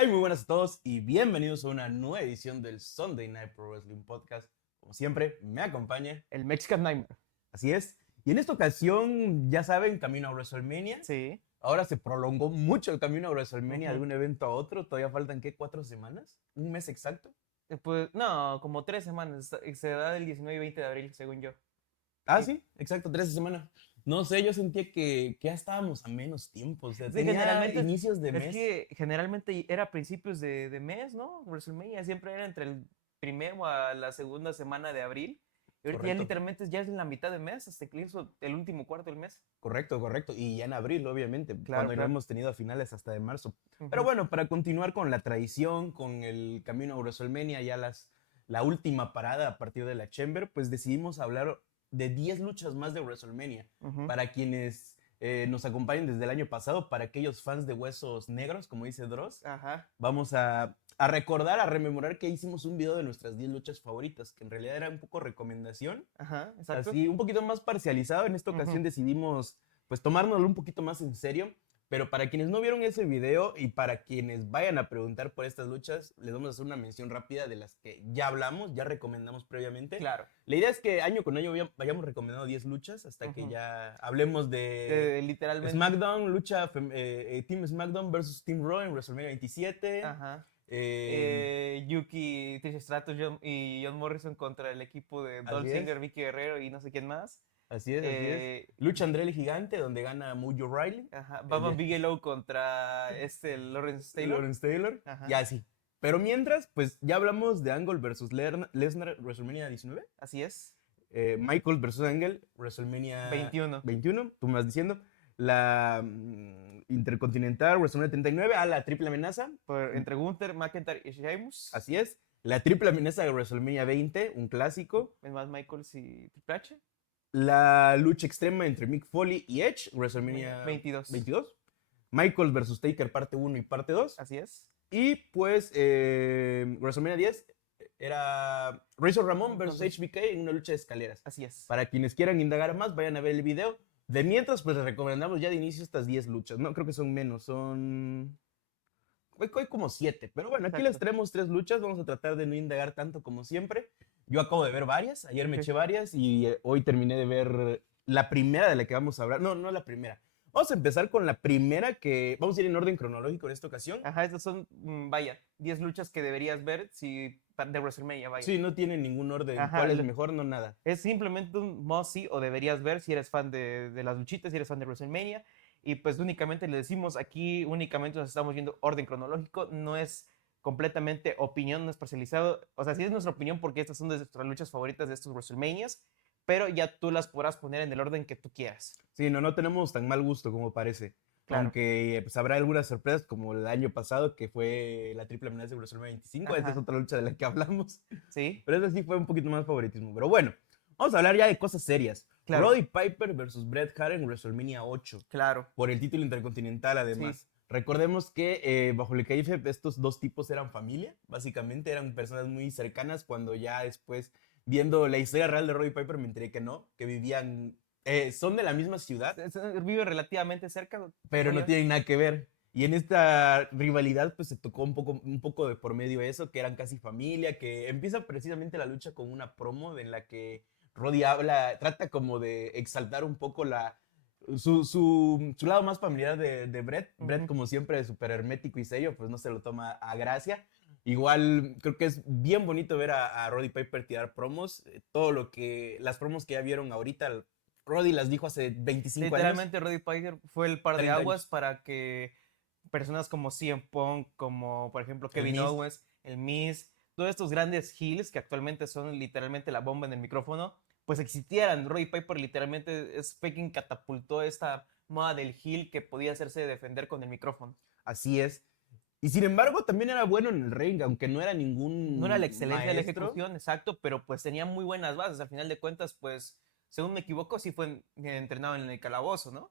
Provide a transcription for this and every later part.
Hey, muy buenas a todos y bienvenidos a una nueva edición del Sunday Night Pro Wrestling Podcast. Como siempre, me acompaña, El Mexican Nightmare. así es. Y en esta ocasión, ya saben, camino a WrestleMania. Sí. Ahora se prolongó mucho el camino a WrestleMania de Ujú. un evento a otro. Todavía faltan, ¿qué? ¿4 semanas? ¿Un mes exacto? Pues, no, como 3 semanas. Se da del 19 y 20 de abril, según yo. Ah, Y- sí, exacto, 13 semanas. No sé, yo sentía que ya estábamos a menos tiempo. O sea, Sí, tenía inicios de es mes. que generalmente era a principios de mes, ¿no? WrestleMania siempre era entre el primero a la segunda semana de abril. Y ahorita ya Correcto. literalmente ya es en la mitad del mes, hasta incluso el último cuarto del mes. Correcto, correcto. Y ya en abril, obviamente, Claro, cuando lo claro. hemos tenido a finales hasta de marzo. Pero Ujú. bueno, para continuar con la tradición, con el camino a WrestleMania, ya la última parada a partir de la Chamber, pues decidimos hablar de 10 luchas más de WrestleMania. Ujú. Para quienes nos acompañen desde el año pasado, para aquellos fans de huesos negros, como dice Dross, Ajá. vamos a recordar, a rememorar que hicimos un video de nuestras 10 luchas favoritas, que en realidad era un poco recomendación. Ajá, exacto. Así, un poquito más parcializado. En esta ocasión Ujú. decidimos, pues, tomárnoslo un poquito más en serio. Pero para quienes no vieron ese video y para quienes vayan a preguntar por estas luchas, les vamos a hacer una mención rápida de las que ya hablamos, ya recomendamos previamente. Claro. La idea es que año con año vayamos recomendando 10 luchas hasta que Ujú. ya hablemos de Literalmente. SmackDown, Team SmackDown versus Team Raw en WrestleMania 27. Ajá. Eh, Yuki, Trish Stratus y John Morrison contra el equipo de Dolph así es, Ziggler, Vicky Guerrero y no sé quién más. así es, así es. Eh, Lucha André el Gigante, donde gana Mojo Riley. ajá, El Bama de- Bigelow contra Lawrence Taylor. Lawrence Taylor, Ajá, ya sí. Pero mientras, pues ya hablamos de Angle versus Lesnar, WrestleMania 19. así es. Michaels versus Angle, WrestleMania 21. 21, tú me vas diciendo. La Intercontinental, WrestleMania 39, a la triple amenaza. Entre Gunther, McIntyre y Sheamus. Así es. La triple amenaza de WrestleMania 20, un clásico. Es más, Michaels y Triple H. La lucha extrema entre Mick Foley y Edge, WrestleMania 22. 22. Michaels versus Taker, parte 1 y parte 2. Así es. Y pues WrestleMania 10 era Razor Ramón versus Entonces, HBK en una lucha de escaleras. así es. Para quienes quieran indagar más, vayan a ver el video. De mientras, pues les recomendamos ya de inicio estas 10 luchas. No, creo que son menos, son... Hay como 7. Pero bueno, aquí les Exacto. traemos 3 luchas. Vamos a tratar de no indagar tanto como siempre. Yo acabo de ver varias. Ayer me Sí. eché varias y hoy terminé de ver la primera de la que vamos a hablar. No, no la primera. Vamos a empezar con la primera que... Vamos a ir en orden cronológico en esta ocasión. Ajá, estas son, vaya, 10 luchas que deberías ver de WrestleMania, vaya. Sí, no tiene ningún orden. Ajá, ¿Cuál es mejor? No, nada. es simplemente un must see o deberías ver si eres fan de las luchitas, si eres fan de WrestleMania. Y pues únicamente le decimos aquí, únicamente nos estamos viendo orden cronológico, no es completamente opinión, no es parcializado. O sea, sí es nuestra opinión porque estas son de nuestras luchas favoritas de estos WrestleManias, pero ya tú las podrás poner en el orden que tú quieras. Sí, no, no tenemos tan mal gusto como parece. Claro. Aunque pues habrá algunas sorpresas como el año pasado que fue la triple amenaza de WrestleMania 25. Esta es Ajá. otra lucha de la que hablamos. Sí, Pero esa sí fue un poquito más favoritismo. Pero bueno, vamos a hablar ya de cosas serias. claro. Roddy Piper versus Bret Hart en WrestleMania 8. Claro. Por el título intercontinental además. Sí. Recordemos que bajo el kayfabe estos dos tipos eran familia. Básicamente eran personas muy cercanas cuando ya después, viendo la historia real de Roddy Piper, me enteré que no, que vivían... son de la misma ciudad, Vive relativamente cerca. pero no tienen nada que ver. Y en esta rivalidad, pues se tocó un poco de por medio eso, que eran casi familia, que empieza precisamente la lucha con una promo en la que Roddy trata como de exaltar un poco su lado más familiar de Brett. Brett, Ujú. como siempre, súper hermético y serio, pues no se lo toma a gracia. Igual creo que es bien bonito ver a Roddy Piper tirar promos. Las promos que ya vieron ahorita, Roddy las dijo hace 25 años. Literalmente Roddy Piper fue el par de 30 aguas años. para que personas como CM Punk, como por ejemplo El Kevin Miz. Owens, el Miz, todos estos grandes heels que actualmente son literalmente la bomba en el micrófono, pues existieran. Roddy Piper literalmente es fue quien catapultó esta moda del heel que podía hacerse defender con el micrófono. Así es. Y sin embargo, también era bueno en el ring, aunque no era ningún No era la excelencia de la maestro. ejecución, exacto, pero pues tenía muy buenas bases. Al final de cuentas, pues, según me equivoco, sí fue entrenado en el calabozo, ¿no?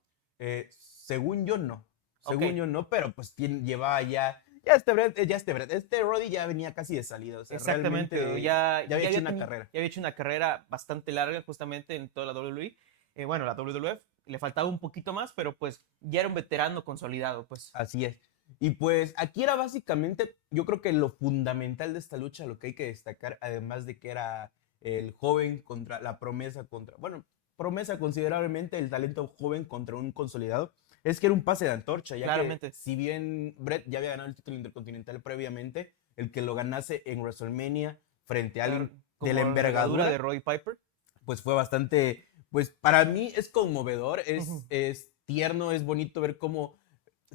Según yo, no. Ok. Según yo, no, pero pues llevaba ya. Este Roddy ya venía casi de salida. O sea, Exactamente, realmente ya había hecho una carrera. Ya había hecho una carrera bastante larga justamente en toda la WWE. Bueno, la WWF, le faltaba un poquito más, pero pues ya era un veterano consolidado, pues. Así es. Y pues aquí era básicamente, yo creo que lo fundamental de esta lucha, lo que hay que destacar, además de que era el joven contra la promesa contra, bueno, promesa considerablemente el talento joven contra un consolidado, es que era un pase de antorcha, ya que Claramente. si bien Brett ya había ganado el título intercontinental previamente, el que lo ganase en WrestleMania frente a alguien de la Como la envergadura de envergadura, Roddy Piper. pues fue bastante, pues para mí es conmovedor, Ujú. es tierno, es bonito ver cómo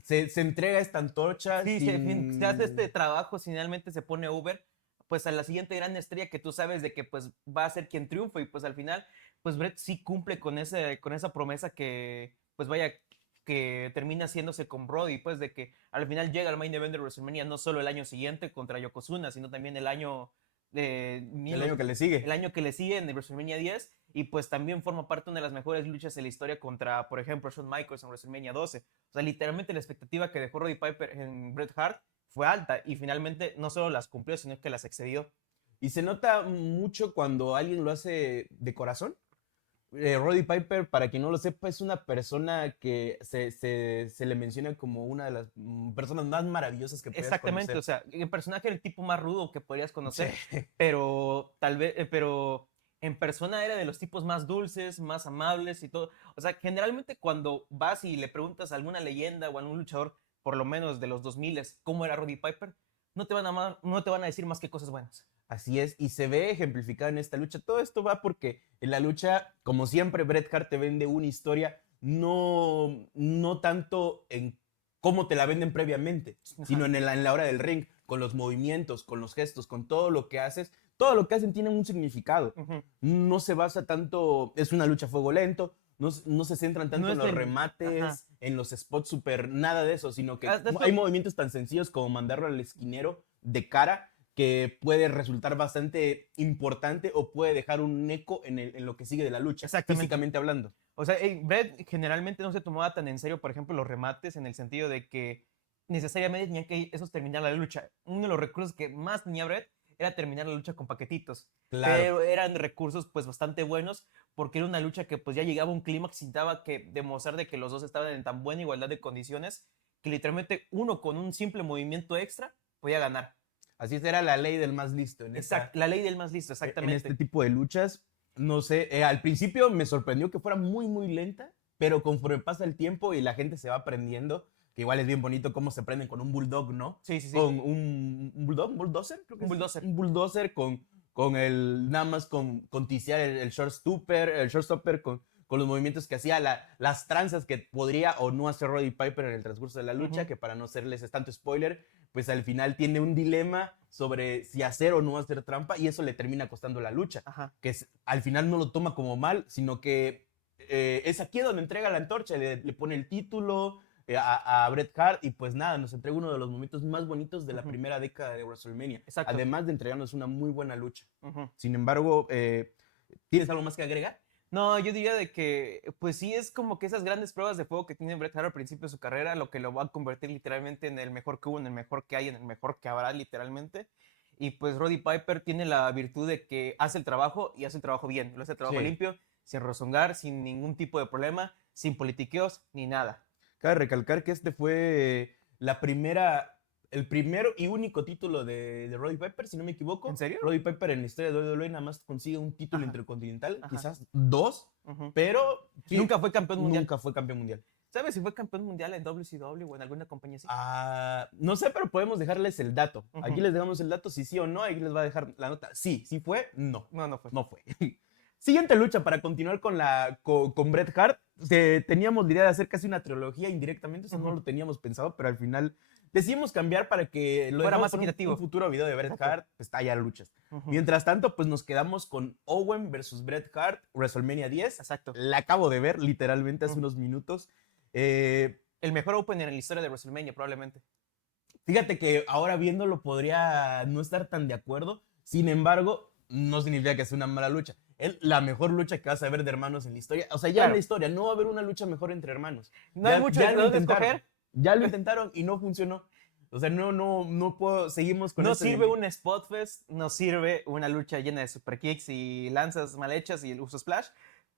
se entrega esta antorcha Sí, se hace este sin... trabajo, finalmente se pone Uber, pues a la siguiente gran estrella que tú sabes de que pues va a ser quien triunfe y pues al final, pues Brett sí cumple con esa promesa que pues vaya, que termina haciéndose con Brody, pues de que al final llega al main event de WrestleMania no solo el año siguiente contra Yokozuna, sino también el año el año que le el sigue. año que le sigue en el WrestleMania 10 y pues también forma parte de una de las mejores luchas en la historia contra, por ejemplo, Shawn Michaels en WrestleMania 12. O sea, literalmente la expectativa que dejó Roddy Piper en Bret Hart fue alta y finalmente no solo las cumplió, sino que las excedió. Y se nota mucho cuando alguien lo hace de corazón. Roddy Piper, para quien no lo sepa, es una persona que se le menciona como una de las personas más maravillosas que puedes Exactamente, o conocer. sea, el personaje era el tipo más rudo que podrías Sí. conocer, pero tal vez, pero en persona era de los tipos más dulces, más amables y todo. O sea, generalmente cuando vas y le preguntas a alguna leyenda o a algún luchador, por lo menos de los 2000, cómo era Roddy Piper, no te van a decir más que cosas buenas. Así es, y se ve ejemplificado en esta lucha. Todo esto va porque en la lucha, como siempre, Bret Hart te vende una historia, no tanto en cómo te la venden previamente, sino Ajá. en la hora del ring, con los movimientos, con los gestos, con todo lo que haces. Todo lo que hacen tiene un significado. Ujú. No se basa tanto, es una lucha a fuego lento, no se centran No tanto en es los el... Ajá. remates, en los spots super, nada de eso, sino que Hasta hay esto, movimientos tan sencillos como mandarlo al esquinero de cara que puede resultar bastante importante o puede dejar un eco en lo que sigue de la lucha, exactamente. físicamente hablando. O sea, Brett generalmente no se tomaba tan en serio, por ejemplo, los remates, en el sentido de que necesariamente tenía que esos terminar la lucha. Uno de los recursos que más tenía Brett era terminar la lucha con paquetitos. Claro, Pero eran recursos pues bastante buenos porque era una lucha que pues ya llegaba a un clímax y necesitaba que demostrar de que los dos estaban en tan buena igualdad de condiciones que literalmente uno con un simple movimiento extra podía ganar. así será la ley del más listo Exacto, la ley del más listo, en este exactamente. tipo de luchas. No sé, al principio me sorprendió que fuera muy, muy lenta, pero conforme pasa el tiempo y la gente se va aprendiendo, que igual es bien bonito cómo se prenden con un bulldog, ¿no? Sí, sí, sí. Con un bulldog, un bulldozer, creo que Un es bulldozer. un bulldozer con el, nada más con tisear el shortstopper con los movimientos que hacía, las tranzas que podría o no hacer Roddy Piper en el transcurso de la Uh lucha, -huh. que para no serles tanto spoiler, pues al final tiene un dilema sobre si hacer o no hacer trampa y eso le termina costando la lucha, Ajá. que al final no lo toma como mal, sino que es aquí donde entrega la antorcha, le pone el título a Bret Hart y pues nada, nos entrega uno de los momentos más bonitos de Uh la -huh. primera década de WrestleMania, Exacto. además de entregarnos una muy buena lucha. Uh -huh. Sin embargo, ¿tienes algo más que agregar? No, yo diría de que, pues sí, es como que esas grandes pruebas de fuego que tiene Bret Hart al principio de su carrera, lo que lo va a convertir literalmente en el mejor que hubo, en el mejor que hay, en el mejor que habrá, literalmente. Y pues Roddy Piper tiene la virtud de que hace el trabajo y hace el trabajo bien, lo hace el trabajo Sí. limpio, sin rozongar, sin ningún tipo de problema, sin politiqueos ni nada. Cabe recalcar que este fue el primero y único título de Roddy Piper, si no me ¿En equivoco. serio? Roddy Piper en la historia de WWE nada más consigue un título Ajá, intercontinental, ajá. quizás dos, Uh -huh. pero Nunca fue campeón mundial. nunca fue campeón mundial. ¿Sabes si fue campeón mundial en WCW o en alguna compañía así? No sé, pero podemos dejarles el dato. Uh Aquí -huh. les dejamos el dato, si sí o no, ahí les va a dejar la nota. Sí, sí fue, no, No, no fue. no fue. Siguiente lucha para continuar con Bret Hart. Teníamos la idea de hacer casi una trilogía indirectamente, eso Uh no -huh. lo teníamos pensado, pero al final decidimos cambiar para que lo Fuera dejamos más para equitativo. un futuro video de Bret Exacto. Hart, pues está ya luchas. Uh -huh. Mientras tanto, pues nos quedamos con Owen versus Bret Hart, WrestleMania 10. Exacto. La acabo de ver literalmente hace unos minutos. El mejor opener en la historia de WrestleMania, probablemente. Fíjate que ahora viéndolo podría no estar tan de acuerdo. Sin embargo, no significa que sea una mala lucha. Es la mejor lucha que vas a ver de hermanos en la historia. O sea, ya en la historia no va a haber una lucha mejor entre hermanos. No hay mucho de dónde escoger. Ya lo intentaron y no funcionó. O sea, no puedo, seguimos con No esto. sirve un spot fest, no sirve una lucha llena de super kicks y lanzas mal hechas y el uso splash,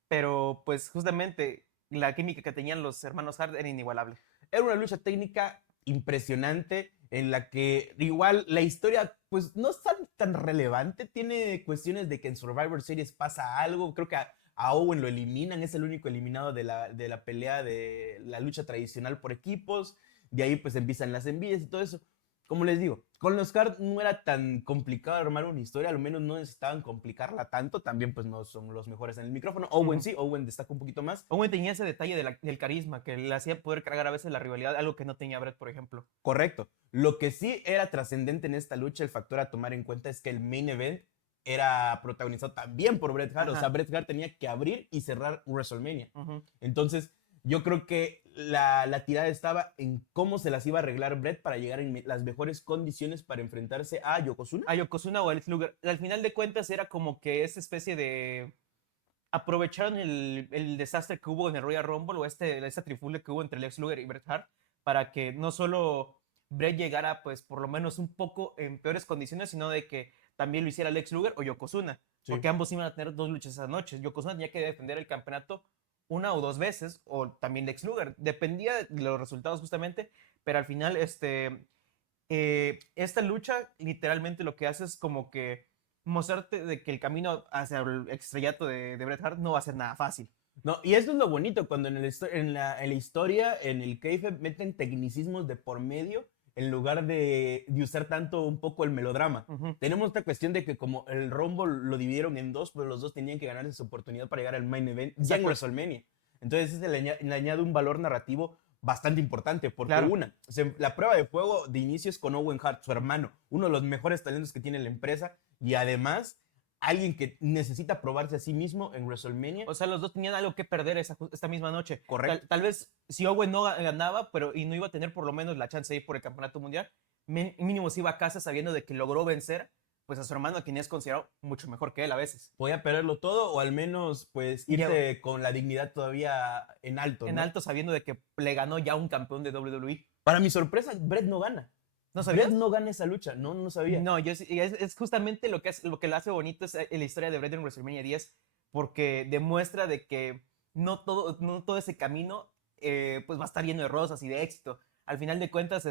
pero pues justamente la química que tenían los hermanos Hart era inigualable. Era una lucha técnica impresionante en la que igual la historia pues no es tan relevante, tiene cuestiones de que en Survivor Series pasa algo, creo que a Owen lo eliminan, es el único eliminado de la pelea de la lucha tradicional por equipos, de ahí pues empiezan las envidias y todo eso. Como les digo, con los cards no era tan complicado armar una historia, al menos no necesitaban complicarla tanto, también pues no son los mejores en el micrófono. Owen sí, Owen destaca un poquito más. Owen tenía ese detalle del carisma que le hacía poder cargar a veces la rivalidad, algo que no tenía Brett, por ejemplo. Correcto. Lo que sí era trascendente en esta lucha, el factor a tomar en cuenta es que el main event era protagonizado también por Bret Hart. O sea, Bret Hart tenía que abrir y cerrar WrestleMania. Entonces, yo creo que la tirada estaba en cómo se las iba a arreglar Bret para llegar en las mejores condiciones para enfrentarse a Yokozuna. A Yokozuna o a Lex Luger. Al final de cuentas era como que esa especie de... Aprovecharon el desastre que hubo en el Royal Rumble o esta trifulca que hubo entre Lex Luger y Bret Hart para que no solo Bret llegara pues por lo menos un poco en peores condiciones, sino de que también lo hiciera Lex Luger o Yokozuna, porque ambos iban a tener 2 luchas esa noche. Yokozuna tenía que defender el campeonato 1 o 2 veces, o también Lex Luger, dependía de los resultados justamente, pero al final esta lucha literalmente lo que hace es como que mostrarte de que el camino hacia el estrellato de Bret Hart no va a ser nada fácil. No, y eso es lo bonito, cuando en la historia, en el kayfabe, meten tecnicismos de por medio en lugar de usar tanto un poco el melodrama. Tenemos esta cuestión de que como el Rumble lo dividieron en 2, pero los dos tenían que ganarse su oportunidad para llegar al main event ya en WrestleMania. Entonces ese le añade un valor narrativo bastante importante, porque la prueba de fuego de inicio es con Owen Hart, su hermano, uno de los mejores talentos que tiene la empresa, y además alguien que necesita probarse a sí mismo en WrestleMania. O sea, los dos tenían algo que perder esta misma noche. Correcto. Tal vez si Owen no ganaba, y no iba a tener por lo menos la chance de ir por el campeonato mundial, mínimo se iba a casa sabiendo de que logró vencer pues a su hermano, a quien es considerado mucho mejor que él a veces. Podía perderlo todo o al menos pues irse con la dignidad todavía en alto. En alto, sabiendo de que le ganó ya un campeón de WWE. Para mi sorpresa, Bret no gana. ¿No sabías? Bret no gana esa lucha, no sabía. No, es justamente lo que lo hace bonito es la historia de Bret en WrestleMania 10, porque demuestra de que no todo ese camino pues va a estar lleno de rosas y de éxito. Al final de cuentas,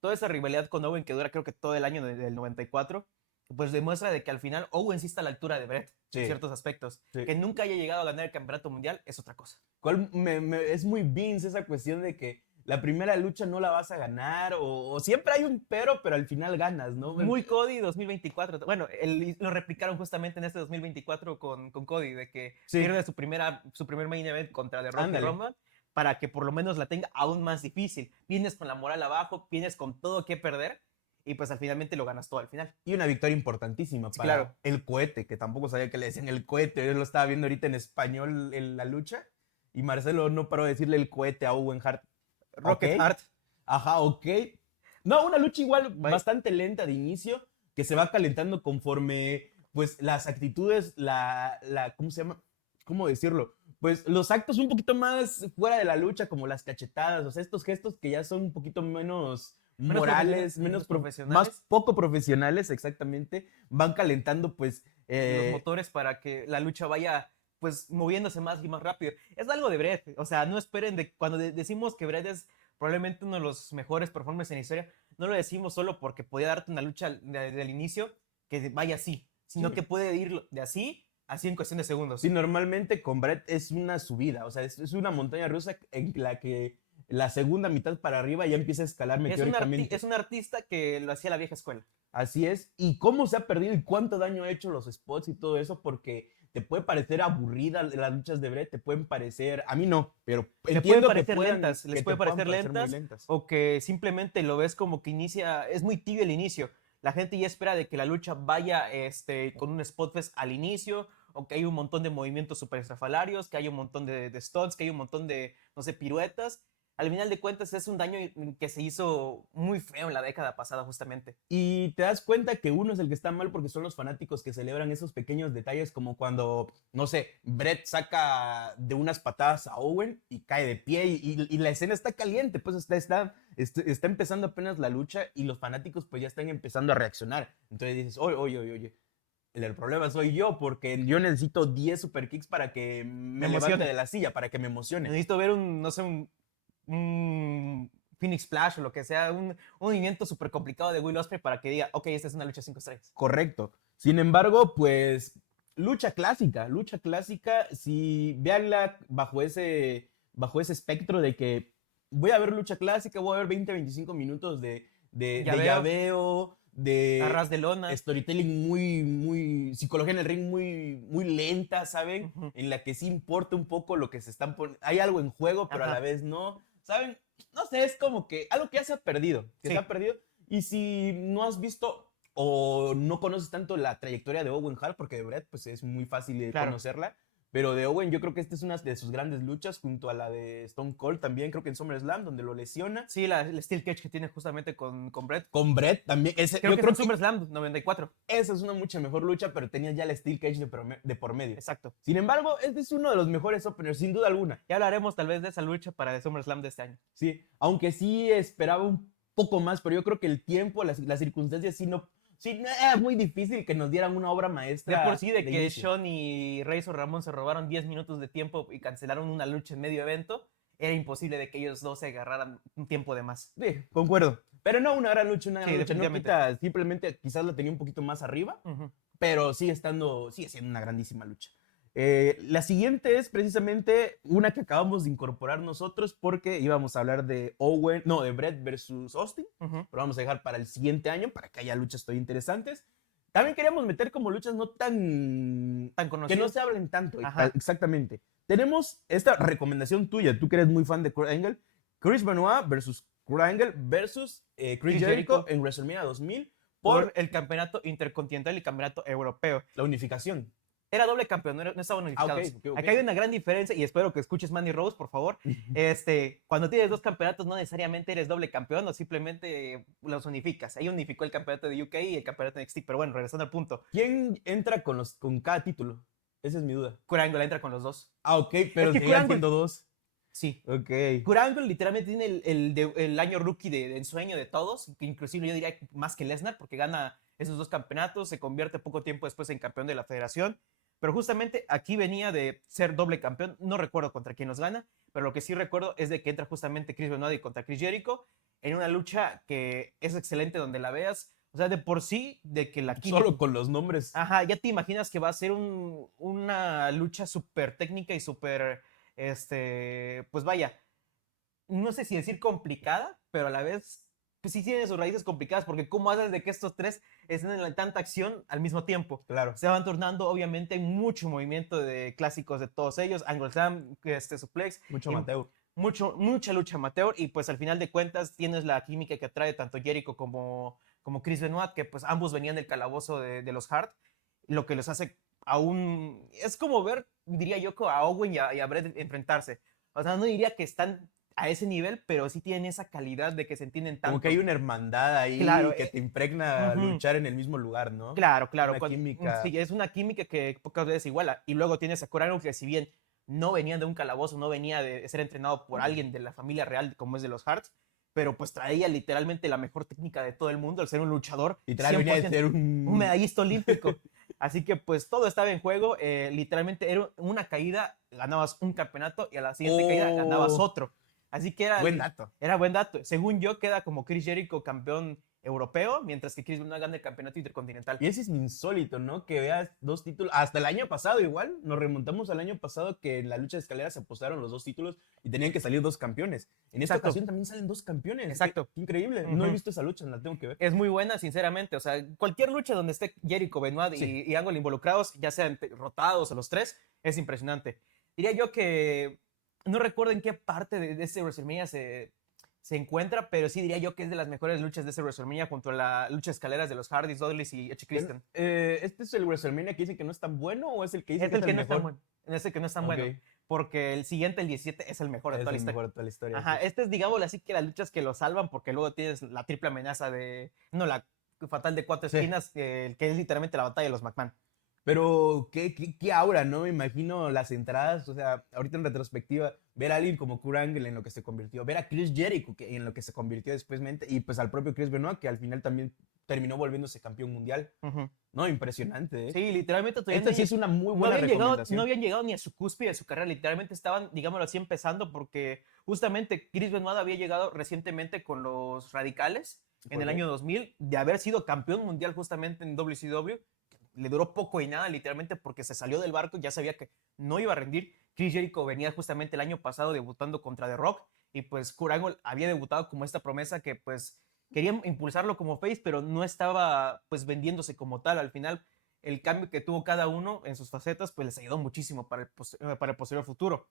toda esa rivalidad con Owen que dura creo que todo el año del 94, pues demuestra de que al final Owen sí está a la altura de Bret en ciertos aspectos. Que nunca haya llegado a ganar el campeonato mundial es otra cosa. Es muy Vince esa cuestión de que la primera lucha no la vas a ganar o siempre hay un pero al final ganas, ¿no? Muy Cody 2024. Bueno, lo replicaron justamente en este 2024 con Cody, de que pierde su primer main event contra The Rock y Roman para que por lo menos la tenga aún más difícil. Vienes con la moral abajo, vienes con todo que perder y pues al finalmente lo ganas todo al final. Y una victoria importantísima para el cohete, que tampoco sabía que le decían el cohete. Yo lo estaba viendo ahorita en español en la lucha y Marcelo no paró de decirle el cohete a Owen Hart. Rocket Hart. Ajá, ok. No, una lucha igual bastante lenta de inicio, que se va calentando conforme, pues, las actitudes, ¿cómo se llama? ¿Cómo decirlo? Pues, los actos un poquito más fuera de la lucha, como las cachetadas, o sea, estos gestos que ya son un poquito menos morales, menos profesionales. Más poco profesionales, exactamente, van calentando, pues... los motores para que la lucha vaya pues moviéndose más y más rápido. Es algo de Bret, o sea, no esperen cuando decimos que Bret es probablemente uno de los mejores performers en la historia, no lo decimos solo porque podía darte una lucha del inicio que vaya así, sino que puede ir de así en cuestión de segundos. Sí, normalmente con Bret es una subida, o sea, es una montaña rusa en la que la segunda mitad para arriba ya empieza a escalar meteóricamente. Es un artista que lo hacía la vieja escuela. Así es, y cómo se ha perdido y cuánto daño ha hecho los spots y todo eso, porque te puede parecer aburrida las luchas de Bret, te pueden parecer, a mí no, pero les pueden parecer lentas, lentas, o que simplemente lo ves como que es muy tibio el inicio. La gente ya espera de que la lucha vaya con un spot fest al inicio, o que hay un montón de movimientos super estrafalarios, que hay un montón de stunts, que hay un montón de, no sé, piruetas. Al final de cuentas es un daño que se hizo muy feo en la década pasada justamente. Y te das cuenta que uno es el que está mal porque son los fanáticos que celebran esos pequeños detalles como cuando, no sé, Bret saca de unas patadas a Owen y cae de pie y la escena está caliente, pues está empezando apenas la lucha y los fanáticos pues ya están empezando a reaccionar. Entonces dices, oye. El problema soy yo, porque yo necesito 10 super kicks para que me levante de la silla, para que me emocione. Necesito ver un Phoenix Splash o lo que sea, un movimiento súper complicado de Will Ospreay para que diga, ok, esta es una lucha 5 estrellas. Correcto. Sin embargo, pues lucha clásica, si véanla bajo ese espectro de que voy a ver lucha clásica, voy a ver 20, 25 minutos de llaveo, de Arras de lona. storytelling muy, psicología en el ring muy lenta, ¿saben? Ujú. En la que sí importa un poco lo que se están poniendo. Hay algo en juego, pero a la Ajá. vez no, ¿saben? No sé, es como que algo que ya se ha perdido, Sí. Y si no has visto o no conoces tanto la trayectoria de Owen Hart, porque de Brett pues es muy fácil de Claro. conocerla, pero de Owen yo creo que esta es una de sus grandes luchas junto a la de Stone Cold también, creo que en SummerSlam, donde lo lesiona. Sí, el Steel Cage que tiene justamente con Brett. Con Brett también. Creo que es en SummerSlam 94. Esa es una mucha mejor lucha, pero tenía ya el Steel Cage de por medio. Exacto. Sin embargo, este es uno de los mejores openers, sin duda alguna. Ya hablaremos tal vez de esa lucha para el SummerSlam de este año. Sí, aunque sí esperaba un poco más, pero yo creo que el tiempo, las circunstancias sí, era muy difícil que nos dieran una obra maestra. De por sí, de que inicio. Shawn y Razor Ramón se robaron 10 minutos de tiempo y cancelaron una lucha en medio evento, era imposible de que ellos dos se agarraran un tiempo de más. Sí, concuerdo. Pero no una gran lucha, Sí, definitivamente. No simplemente quizás la tenía un poquito más arriba, pero sigue siendo una grandísima lucha. La siguiente es precisamente una que acabamos de incorporar nosotros porque íbamos a hablar de Brett versus Austin, pero vamos a dejar para el siguiente año para que haya luchas muy interesantes. También queríamos meter como luchas no tan conocidas, que no se hablen tanto. Exactamente. Tenemos esta recomendación tuya, tú que eres muy fan de Kurt Angle, Chris Benoit versus Kurt Angle versus Chris Jericho en WrestleMania 2000 por el campeonato intercontinental y campeonato europeo. La unificación. Era doble campeón, no estaban unificados. Okay. Acá hay una gran diferencia y espero que escuches Mandy Rose, por favor. Cuando tienes dos campeonatos no necesariamente eres doble campeón o simplemente los unificas. Ahí unificó el campeonato de UK y el campeonato de NXT, pero bueno, regresando al punto. ¿Quién entra con cada título? Esa es mi duda. Kurt Angle entra con los dos. Ok, pero siguen siendo dos. Sí. Ok. Kurt Angle literalmente tiene el año rookie de ensueño de todos, que inclusive yo diría más que Lesnar, porque gana esos dos campeonatos, se convierte poco tiempo después en campeón de la federación. Pero justamente aquí venía de ser doble campeón. No recuerdo contra quién los gana, pero lo que sí recuerdo es de que entra justamente Chris Benoit contra Chris Jericho en una lucha que es excelente donde la veas. O sea, de por sí, de que la química... Solo con los nombres. Ajá, ya te imaginas que va a ser una lucha súper técnica y súper, pues vaya, no sé si decir complicada, pero a la vez pues sí tiene sus raíces complicadas, porque ¿cómo haces de que estos tres estén en tanta acción al mismo tiempo? Claro. Se van turnando, obviamente, hay mucho movimiento de clásicos de todos ellos, Angle Slam, suplex. Mucho amateur. Mucha lucha amateur, y pues al final de cuentas tienes la química que trae tanto Jericho como Chris Benoit, que pues ambos venían del calabozo de los Hart, lo que los hace aún... Es como ver, diría yo, a Owen y a Brett enfrentarse. O sea, no diría que están a ese nivel, pero sí tienen esa calidad de que se entienden tanto. Como que hay una hermandad ahí, claro, que te impregna luchar en el mismo lugar, ¿no? Claro. Una química. Sí, es una química que pocas veces iguala. Y luego tienes a Kurt Angle, que si bien no venía de un calabozo, no venía de ser entrenado por alguien de la familia real como es de los Harts, pero pues traía literalmente la mejor técnica de todo el mundo al ser un luchador. Literalmente venía de ser un medallista olímpico. Así que pues todo estaba en juego. Literalmente era una caída, ganabas un campeonato, y a la siguiente caída ganabas otro. Así que era buen dato. Era buen dato. Según yo, queda como Chris Jericho campeón europeo, mientras que Chris Benoit gana el campeonato intercontinental. Y eso es insólito, ¿no? Que veas dos títulos. Hasta el año pasado igual. Nos remontamos al año pasado que en la lucha de escaleras se apostaron los dos títulos y tenían que salir dos campeones. En esta ocasión también salen dos campeones. Exacto. Qué increíble. No he visto esa lucha, la tengo que ver. Es muy buena, sinceramente. O sea, cualquier lucha donde esté Jericho, Benoit y Angle involucrados, ya sean rotados o los tres, es impresionante. Diría yo que no recuerdo en qué parte de ese WrestleMania se encuentra, pero sí diría yo que es de las mejores luchas de ese WrestleMania junto a la lucha de escaleras de los Hardys, Dudleys y Edge Christian. ¿Este es el WrestleMania que dice que no es tan bueno o es el que dice que es el mejor? Es el que no es tan bueno, porque el siguiente, el 17, es el mejor de toda la historia. Ajá, este es, digamos así, que las luchas que lo salvan, porque luego tienes la triple amenaza la fatal de 4 esquinas, que es literalmente la batalla de los McMahon. Pero qué aura, ¿no? Me imagino las entradas, o sea, ahorita en retrospectiva, ver a alguien como Kurt Angle en lo que se convirtió, ver a Chris Jericho en lo que se convirtió despuésmente, y pues al propio Chris Benoit, que al final también terminó volviéndose campeón mundial. Ujú. No, impresionante, ¿eh? Sí, literalmente todavía Esta sí es una muy buena recomendación. no habían llegado ni a su cúspide de su carrera, literalmente estaban, digámoslo así, empezando porque justamente Chris Benoit había llegado recientemente con los Radicales en el Ok. año 2000, de haber sido campeón mundial justamente en WCW. Le duró poco y nada, literalmente porque se salió del barco, ya sabía que no iba a rendir. Chris Jericho venía justamente el año pasado debutando contra The Rock y pues Kurt Angle había debutado como esta promesa que pues querían impulsarlo como face, pero no estaba pues vendiéndose como tal. Al final, el cambio que tuvo cada uno en sus facetas pues les ayudó muchísimo para el posterior futuro.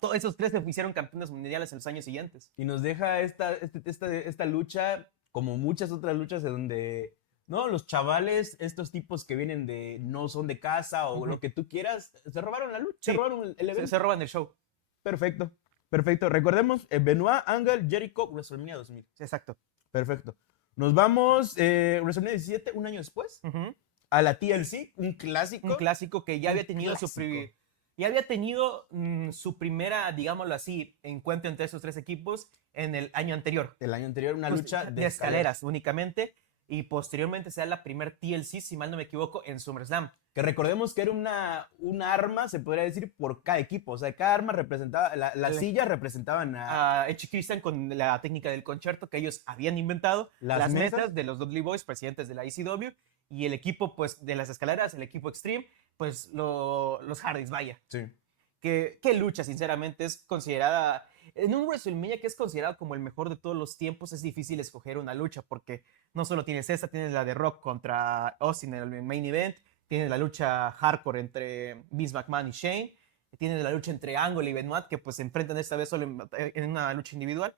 Todos esos tres se hicieron campeones mundiales en los años siguientes. Y nos deja esta lucha, como muchas otras luchas, en donde, ¿no? Los chavales, estos tipos que vienen de, no son de casa o lo que tú quieras, se robaron la lucha, Sí, se robaron el evento. Se roban el show. Perfecto, perfecto. Recordemos, Benoit, Angle, Jericho, WrestleMania 2000. Exacto. Perfecto. Nos vamos, WrestleMania 17, un año después, Ujú. a la TLC, un clásico. Un clásico que ya Un había tenido clásico. ya había tenido su primera, digámoslo así, encuentro entre esos tres equipos en el año anterior. El año anterior, una Pues, lucha de escaleras únicamente. Y posteriormente se da la primer TLC, si mal no me equivoco, en SummerSlam. Que recordemos que era una arma, se podría decir, por cada equipo. O sea, cada arma representaba, las sillas representaban a A Edge y Christian con la técnica del concierto que ellos habían inventado, Las las mesas. mesas de los Dudley Boys, presidentes de la ECW, y el equipo pues de las escaleras, el equipo Extreme, pues los Hardys, vaya. Sí. Qué lucha, sinceramente, es considerada, en un WrestleMania que es considerado como el mejor de todos los tiempos, es difícil escoger una lucha porque no solo tienes esta, tienes la de Rock contra Austin en el main event, tienes la lucha hardcore entre Vince McMahon y Shane, tienes la lucha entre Angle y Benoit que pues se enfrentan esta vez solo en una lucha individual,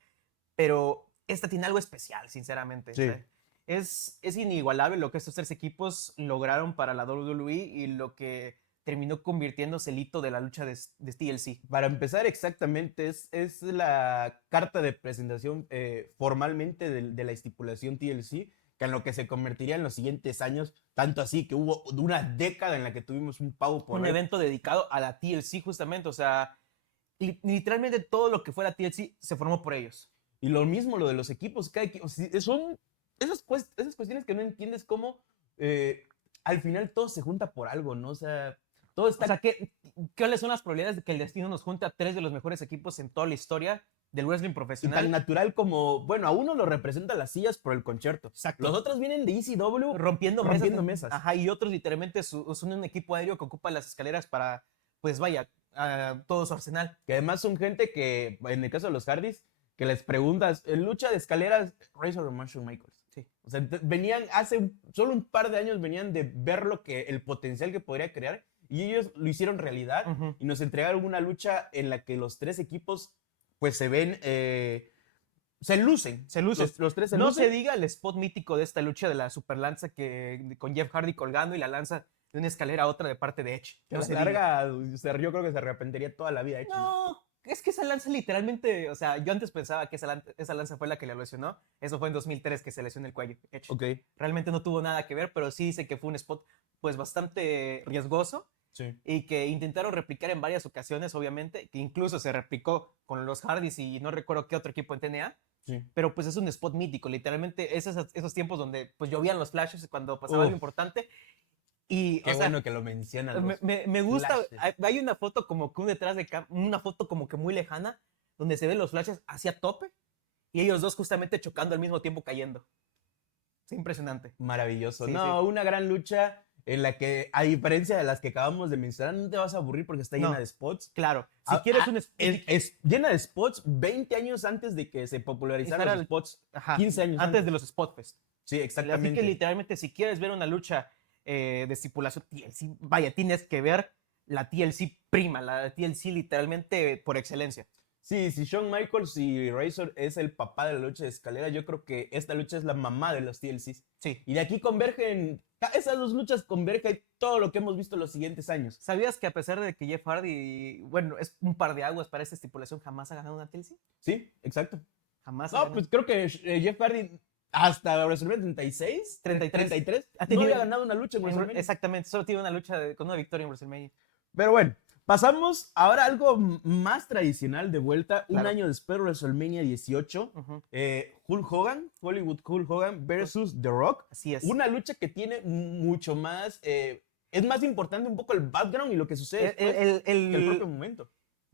pero esta tiene algo especial, sinceramente. Sí. O sea, es inigualable lo que estos tres equipos lograron para la WWE y lo que terminó convirtiéndose el hito de la lucha de TLC. Para empezar, exactamente, es la carta de presentación formalmente de la estipulación TLC, que en lo que se convertiría en los siguientes años, tanto así que hubo una década en la que tuvimos un pago por Un ver. evento dedicado a la TLC justamente, o sea, literalmente todo lo que fue la TLC se formó por ellos. Y lo mismo, lo de los equipos, cada equipo, son esas cuestiones que no entiendes cómo al final todo se junta por algo, ¿no? O sea, todo está... O sea, ¿cuáles son las probabilidades de que el destino nos junte a tres de los mejores equipos en toda la historia del wrestling y profesional? tan natural como, bueno, a uno lo representan las sillas por el concierto. Exacto. Los otros vienen de ECW rompiendo mesas. Ajá, y otros literalmente son un equipo aéreo que ocupa las escaleras para, pues vaya, todo su arsenal. Que además son gente que, en el caso de los Hardys, que les preguntas, en lucha de escaleras, Razor o Marshall Michaels. Sí. O sea, venían solo un par de años venían de ver el potencial que podría crear y ellos lo hicieron realidad Ujú. y nos entregaron una lucha en la que los tres equipos pues se ven, se lucen. Se luce. Los tres se No lucen. se diga el spot mítico de esta lucha de la super lanza con Jeff Hardy colgando y la lanza de una escalera a otra de parte de Edge. Que No a se la diga. larga, o sea, yo creo que se arrepentiría toda la vida. Hecho, No, es que esa lanza literalmente, o sea, yo antes pensaba que esa lanza fue la que le lesionó. Eso fue en 2003 que se lesionó el cuello. Edge. Ok, Realmente no tuvo nada que ver, pero sí dice que fue un spot pues bastante riesgoso sí. y que intentaron replicar en varias ocasiones, obviamente, que incluso se replicó con los Hardys y no recuerdo qué otro equipo en TNA. Sí. Pero pues es un spot mítico, literalmente esos tiempos donde pues llovían los flashes cuando pasaba algo importante. Y, Qué o sea, bueno que lo mencionan. me gusta, flashes. hay una foto como que un detrás de una foto como que muy lejana, donde se ven los flashes hacia tope y ellos dos justamente chocando al mismo tiempo cayendo. Es impresionante. Maravilloso. Sí, no, sí. una gran lucha en la que, a diferencia de las que acabamos de mencionar, no te vas a aburrir porque está llena No. de spots. Claro, si quieres un es llena de spots 20 años antes de que se popularizaran Era los spots. Ajá, 15 años antes de los Spotfest. Sí, Así exactamente. que literalmente si quieres ver una lucha de estipulación TLC, vaya, tienes que ver la TLC prima, la TLC literalmente por excelencia. Sí, si Shawn Michaels y Razor es el papá de la lucha de escalera, yo creo que esta lucha es la mamá de los TLCs. Sí. Y de aquí convergen, esas dos luchas convergen todo lo que hemos visto en los siguientes años. ¿Sabías que a pesar de que Jeff Hardy, bueno, es un par de aguas para esta estipulación, jamás ha ganado una TLC? Sí, exacto. Jamás. No, pues creo que Jeff Hardy hasta WrestleMania 36, 33, Ha no tenido- había ganado una lucha en WrestleMania. Exactamente, solo tiene una lucha con una victoria en WrestleMania. Pero bueno, Pasamos ahora a algo más tradicional de vuelta. Un Claro. año después de WrestleMania 18, Ujú. Hulk Hogan, Hollywood Hulk Hogan versus The Rock. Así es. Una lucha que tiene mucho más, es más importante un poco el background y lo que sucede El, después el- que el propio el- momento.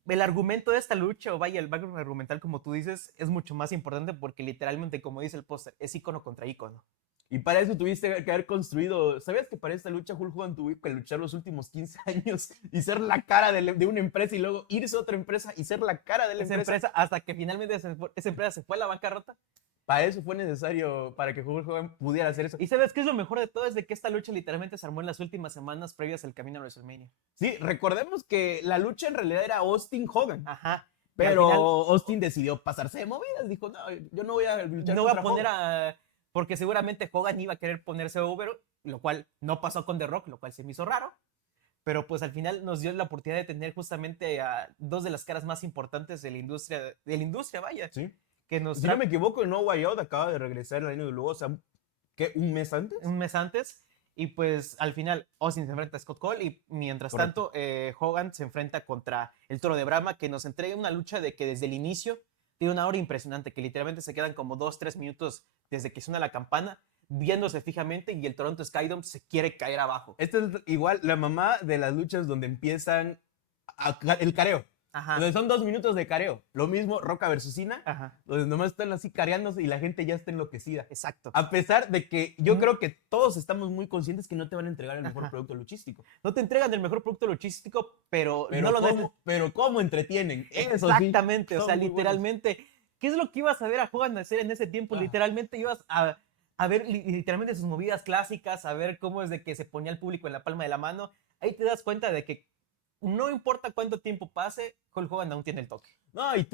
el argumento de esta lucha, o vaya, el background argumental, como tú dices, es mucho más importante porque literalmente, como dice el póster, es ícono contra ícono. Y para eso tuviste que haber construido. ¿Sabías que para esta lucha Hulk Hogan tuvo que luchar los últimos 15 años y ser la cara de una empresa y luego irse a otra empresa y ser la cara de la Esa empresa? empresa, hasta que finalmente esa empresa se fue a la bancarrota. Para eso fue necesario, para que Hulk Hogan pudiera hacer eso. Y sabes qué es lo mejor de todo, es de que esta lucha literalmente se armó en las últimas semanas previas al camino a WrestleMania. Sí, recordemos que la lucha en realidad era Austin Hogan, Ajá. Y al pero final, Austin decidió pasarse de movidas. Dijo, no, yo no voy a luchar no voy a contra poner Hogan. porque seguramente Hogan iba a querer ponerse over, lo cual no pasó con The Rock, lo cual se me hizo raro. Pero pues al final nos dio la oportunidad de tener justamente a dos de las caras más importantes de la industria, vaya. Sí. Que nos Si no me equivoco, No Way Out acaba de regresar a la NWO, o sea, ¿qué? ¿Un mes antes? un mes antes. Y pues al final Austin se enfrenta a Scott Cole y mientras Correcto. tanto Hogan se enfrenta contra el Toro de Brahma, que nos entrega una lucha de que desde el inicio tiene una hora impresionante, que literalmente se quedan como 2-3 minutos desde que suena la campana viéndose fijamente y el Toronto Skydome se quiere caer abajo. Esta es igual la mamá de las luchas donde empiezan el careo. Ajá. Donde son 2 minutos de careo. Lo mismo Roca versus Cena, Ajá. donde nomás están así careándose y la gente ya está enloquecida. Exacto. A pesar de que yo Ujú. creo que todos estamos muy conscientes que no te van a entregar el mejor Ajá. producto luchístico. No te entregan el mejor producto luchístico, pero, Pero, no lo pero ¿cómo entretienen? Eso sí, exactamente, o son sea, muy buenos. literalmente, ¿qué es lo que ibas a ver a Hogan hacer en ese tiempo? Ah. Literalmente ibas a ver literalmente sus movidas clásicas, a ver cómo es de que se ponía el público en la palma de la mano. Ahí te das cuenta de que no importa cuánto tiempo pase, Hulk Hogan aún tiene el toque. No, y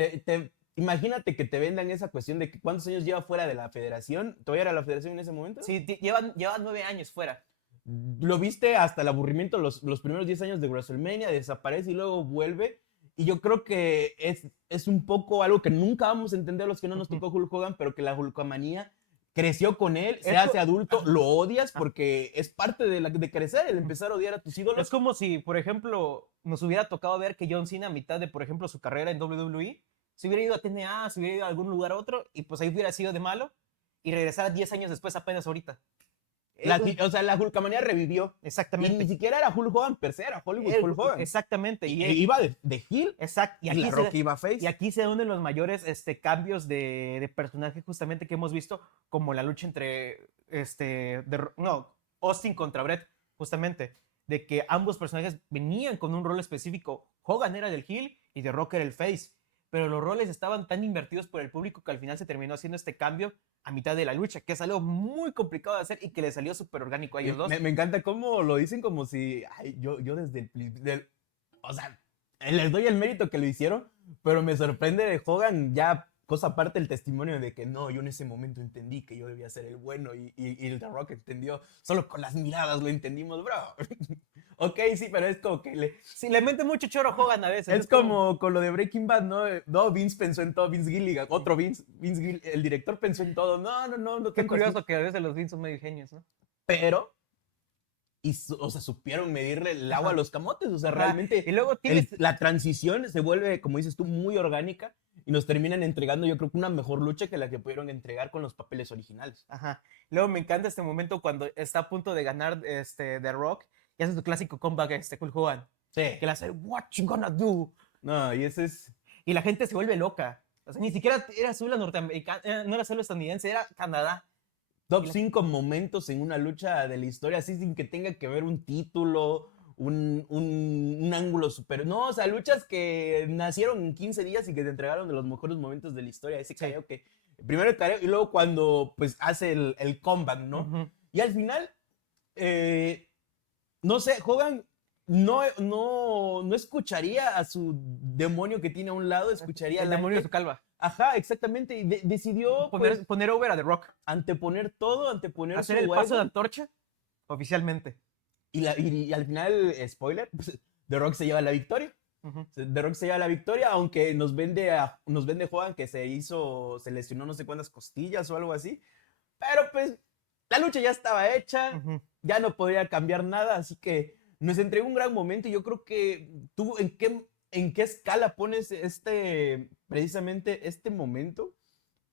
imagínate que te vendan esa cuestión de que cuántos años lleva fuera de la federación. ¿Todavía era la federación en ese momento? Sí, llevan 9 años fuera. Lo viste hasta el aburrimiento los primeros 10 años de WrestleMania, desaparece y luego vuelve. Y yo creo que es un poco algo que nunca vamos a entender los que no nos tocó Hulk Hogan, pero que la Hulkamanía creció con él, se Eso- hace adulto, lo odias porque es parte de crecer, el empezar a odiar a tus ídolos. Es como si, por ejemplo, nos hubiera tocado ver que John Cena a mitad de, por ejemplo, su carrera en WWE, se hubiera ido a TNA, se hubiera ido a algún lugar a otro, y pues ahí hubiera sido de malo, y regresara 10 años después apenas ahorita. O sea, la Hulkamanía revivió. Y Exactamente. ni siquiera era Hulk Hogan per se, era Hollywood Hulk Hogan. Exactamente. Y iba de heel Exacto. y la Rock iba face. Y aquí se unen los mayores cambios de personaje justamente que hemos visto, como la lucha entre Austin contra Brett, justamente, de que ambos personajes venían con un rol específico. Hogan era del heel y The Rock era el face, pero los roles estaban tan invertidos por el público que al final se terminó haciendo este cambio a mitad de la lucha, que es algo muy complicado de hacer y que le salió súper orgánico a ellos dos. Me encanta cómo lo dicen como si yo desde o sea, les doy el mérito que lo hicieron, pero me sorprende de Hogan ya cosa aparte el testimonio de que no, yo en ese momento entendí que yo debía ser el bueno y el The Rock entendió, solo con las miradas lo entendimos, bro. Ok, sí, pero es como que sí, le mete mucho choro a Hogan a veces. es como con lo de Breaking Bad, ¿no? No, Vince pensó en todo, Vince Gilligan, otro Vince el director pensó en todo, no Qué tanto curioso así. que a veces los Vince son medio genios, ¿no? Pero o sea, supieron medirle el agua a los camotes. O sea, Ajá. realmente Y luego tienes... la transición se vuelve, como dices tú, muy orgánica y nos terminan entregando, yo creo que una mejor lucha que la que pudieron entregar con los papeles originales. Ajá. Luego me encanta este momento cuando está a punto de ganar The Rock y hace su clásico comeback Hulk Hogan. Sí. Que le hace, what you gonna do? No, y ese es... Y la gente se vuelve loca. O sea, ni siquiera era solo norteamericana, no era solo estadounidense, era Canadá. Top 5 momentos en una lucha de la historia, así sin que tenga que ver un título, un ángulo super... No, o sea, luchas que nacieron en 15 días y que te entregaron de los mejores momentos de la historia. Ese careo que... Primero el careo y luego cuando pues hace el comeback, ¿no? Ujú. Y al final, no sé, Hogan no escucharía a su demonio que tiene a un lado, escucharía El al demonio de ángel. su calva. Ajá, exactamente. Y decidió pues, Poner over a The Rock. anteponer todo, anteponer Hacer su el paso de ego. antorcha oficialmente. Y al final, spoiler, pues, The Rock se lleva la victoria. Ujú. The Rock se lleva la victoria, aunque nos vende Hogan que se lesionó no sé cuántas costillas o algo así. Pero pues la lucha ya estaba hecha, Ujú. ya no podía cambiar nada, así que nos entregó un gran momento y yo creo que tú, ¿en qué escala pones precisamente este momento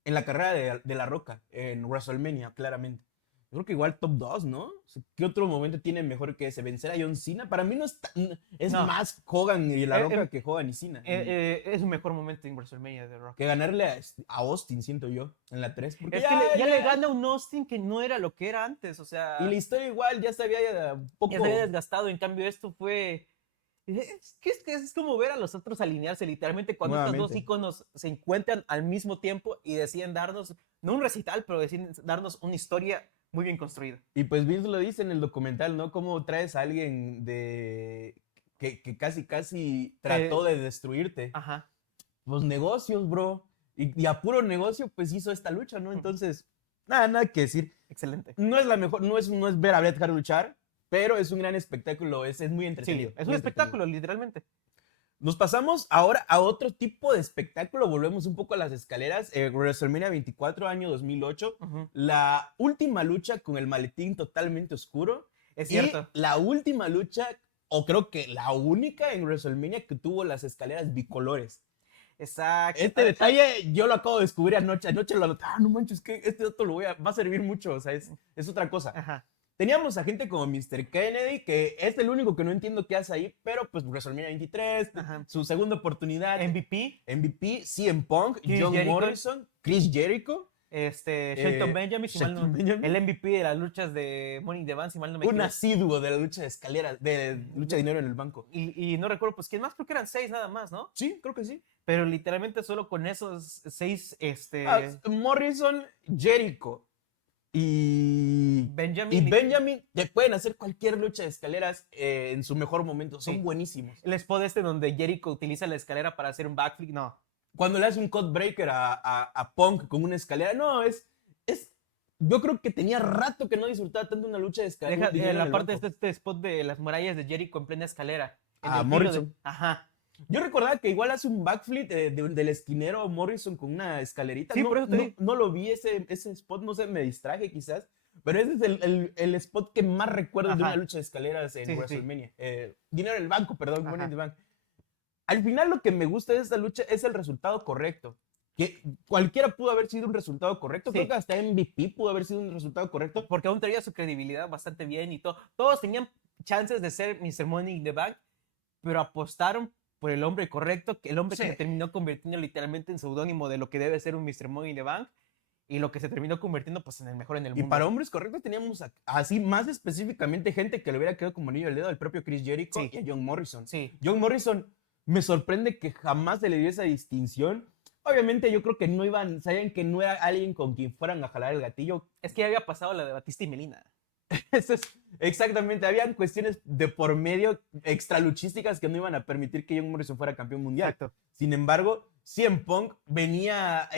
en la carrera de La Roca, en WrestleMania, claramente? Yo creo que igual top 2, ¿no? O sea, ¿qué otro momento tiene mejor que ese? ¿Vencer a John Cena? Para mí no es es No, más Hogan y La Roca em, que Hogan y Cena. es un mejor momento en WrestleMania de Rock. Que ganarle a Austin, siento yo, en la 3. Porque Es que ya le gana un Austin que no era lo que era antes, o Y la sea, historia igual ya se había un ya se había poco... desgastado. En cambio, esto fue. Es como ver a los otros alinearse, literalmente, cuando estos dos Nuevamente. iconos se encuentran al mismo tiempo y deciden darnos, no un recital, pero deciden darnos una historia muy bien construida. Y pues Vince lo dice en el documental, ¿no? Cómo traes a alguien que casi trató de destruirte. Ajá. Pues negocios, bro. Y a puro negocio, pues hizo esta lucha, ¿no? Entonces, nada que decir. Excelente. No es la mejor, no es ver a Bret Hart luchar, pero es un gran espectáculo, es muy entretenido. Sí, es un muy entretenido. espectáculo, literalmente. Nos pasamos ahora a otro tipo de espectáculo, volvemos un poco a las escaleras. WrestleMania 24, año 2008, la última lucha con el maletín totalmente oscuro. Es cierto. Y la última lucha, o creo que la única en WrestleMania que tuvo las escaleras bicolores. Exacto. Este detalle yo lo acabo de descubrir anoche lo anoté. No manches, que este dato va a servir mucho, o sea, es otra cosa. Ajá. Teníamos a gente como Mr. Kennedy, que es el único que no entiendo qué hace ahí, pero pues WrestleMania 23, Ajá. su segunda oportunidad. MVP, CM Punk, Chris John Jericho. Morrison, Chris Jericho. Shelton Benjamin, Shelton Benjamin. el MVP de las luchas de Money in the Bank, si mal no me Un equivoco. asiduo de la lucha de escaleras, de lucha de dinero en el banco. Y no recuerdo, pues, ¿quién más? Creo que eran 6 nada más, ¿no? Sí, creo que sí. Pero literalmente solo con esos 6, Morrison, Jericho y Benjamin te pueden hacer cualquier lucha de escaleras en su mejor momento. Son buenísimos. el spot donde Jericho utiliza la escalera para hacer un backflip, no. Cuando le hace un cut breaker a Punk con una escalera, no, yo creo que tenía rato que no disfrutaba tanto una lucha de escaleras. La parte de este spot de las murallas de Jericho en plena escalera. Morrison. Ajá. Yo recordaba que igual hace un backflip del esquinero Morrison con una escalerita. Sí, no, por eso no lo vi ese spot, no sé, me distraje quizás. Pero ese es el spot que más recuerdo de una lucha de escaleras en WrestleMania. Dinero en el banco, perdón, Money in the Bank. Al final lo que me gusta de esta lucha es el resultado correcto. Que cualquiera pudo haber sido un resultado correcto. Creo que hasta MVP pudo haber sido un resultado correcto. Porque aún traía su credibilidad bastante bien y todo. Todos tenían chances de ser Mr. Money in the Bank, pero apostaron por el hombre correcto, el hombre que se terminó convirtiendo literalmente en seudónimo de lo que debe ser un Mr. Money in the Bank. Y lo que se terminó convirtiendo pues en el mejor en el mundo. Y para hombres correctos teníamos así más específicamente gente que le hubiera quedado como anillo al dedo al propio Chris Jericho y a John Morrison. John Morrison me sorprende que jamás se le dio esa distinción. Obviamente yo creo que sabían que no era alguien con quien fueran a jalar el gatillo. Es que ya había pasado la de Batista y Melina. Eso es exactamente, habían cuestiones de por medio extraluchísticas que no iban a permitir que John Morrison fuera campeón mundial. Exacto. Sin embargo, CM Punk venía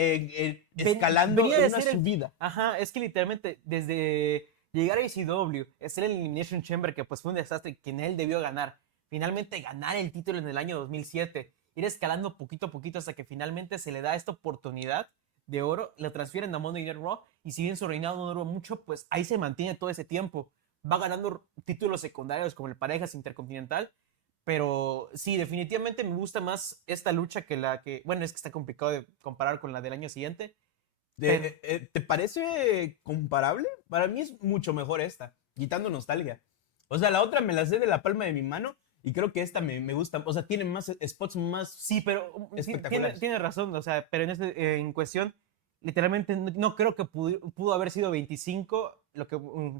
escalando una subida. Ajá, es que literalmente desde llegar a ECW, estar en el Elimination Chamber, que pues fue un desastre, que él debió ganar. Finalmente ganar el título en el año 2007, ir escalando poquito a poquito hasta que finalmente se le da esta oportunidad de oro, le transfieren a Monday Night Raw, y si bien su reinado no duró mucho, pues ahí se mantiene todo ese tiempo. Va ganando títulos secundarios como el Parejas Intercontinental, pero sí, definitivamente me gusta más esta lucha que la que, bueno, es que está complicado de comparar con la del año siguiente. ¿Te parece comparable? Para mí es mucho mejor esta, quitando nostalgia. O sea, la otra me la sé de la palma de mi mano y creo que esta me gusta. O sea, tiene más spots más espectaculares. Tiene razón, o sea, pero en cuestión, literalmente no creo que pudo haber sido 25 lo que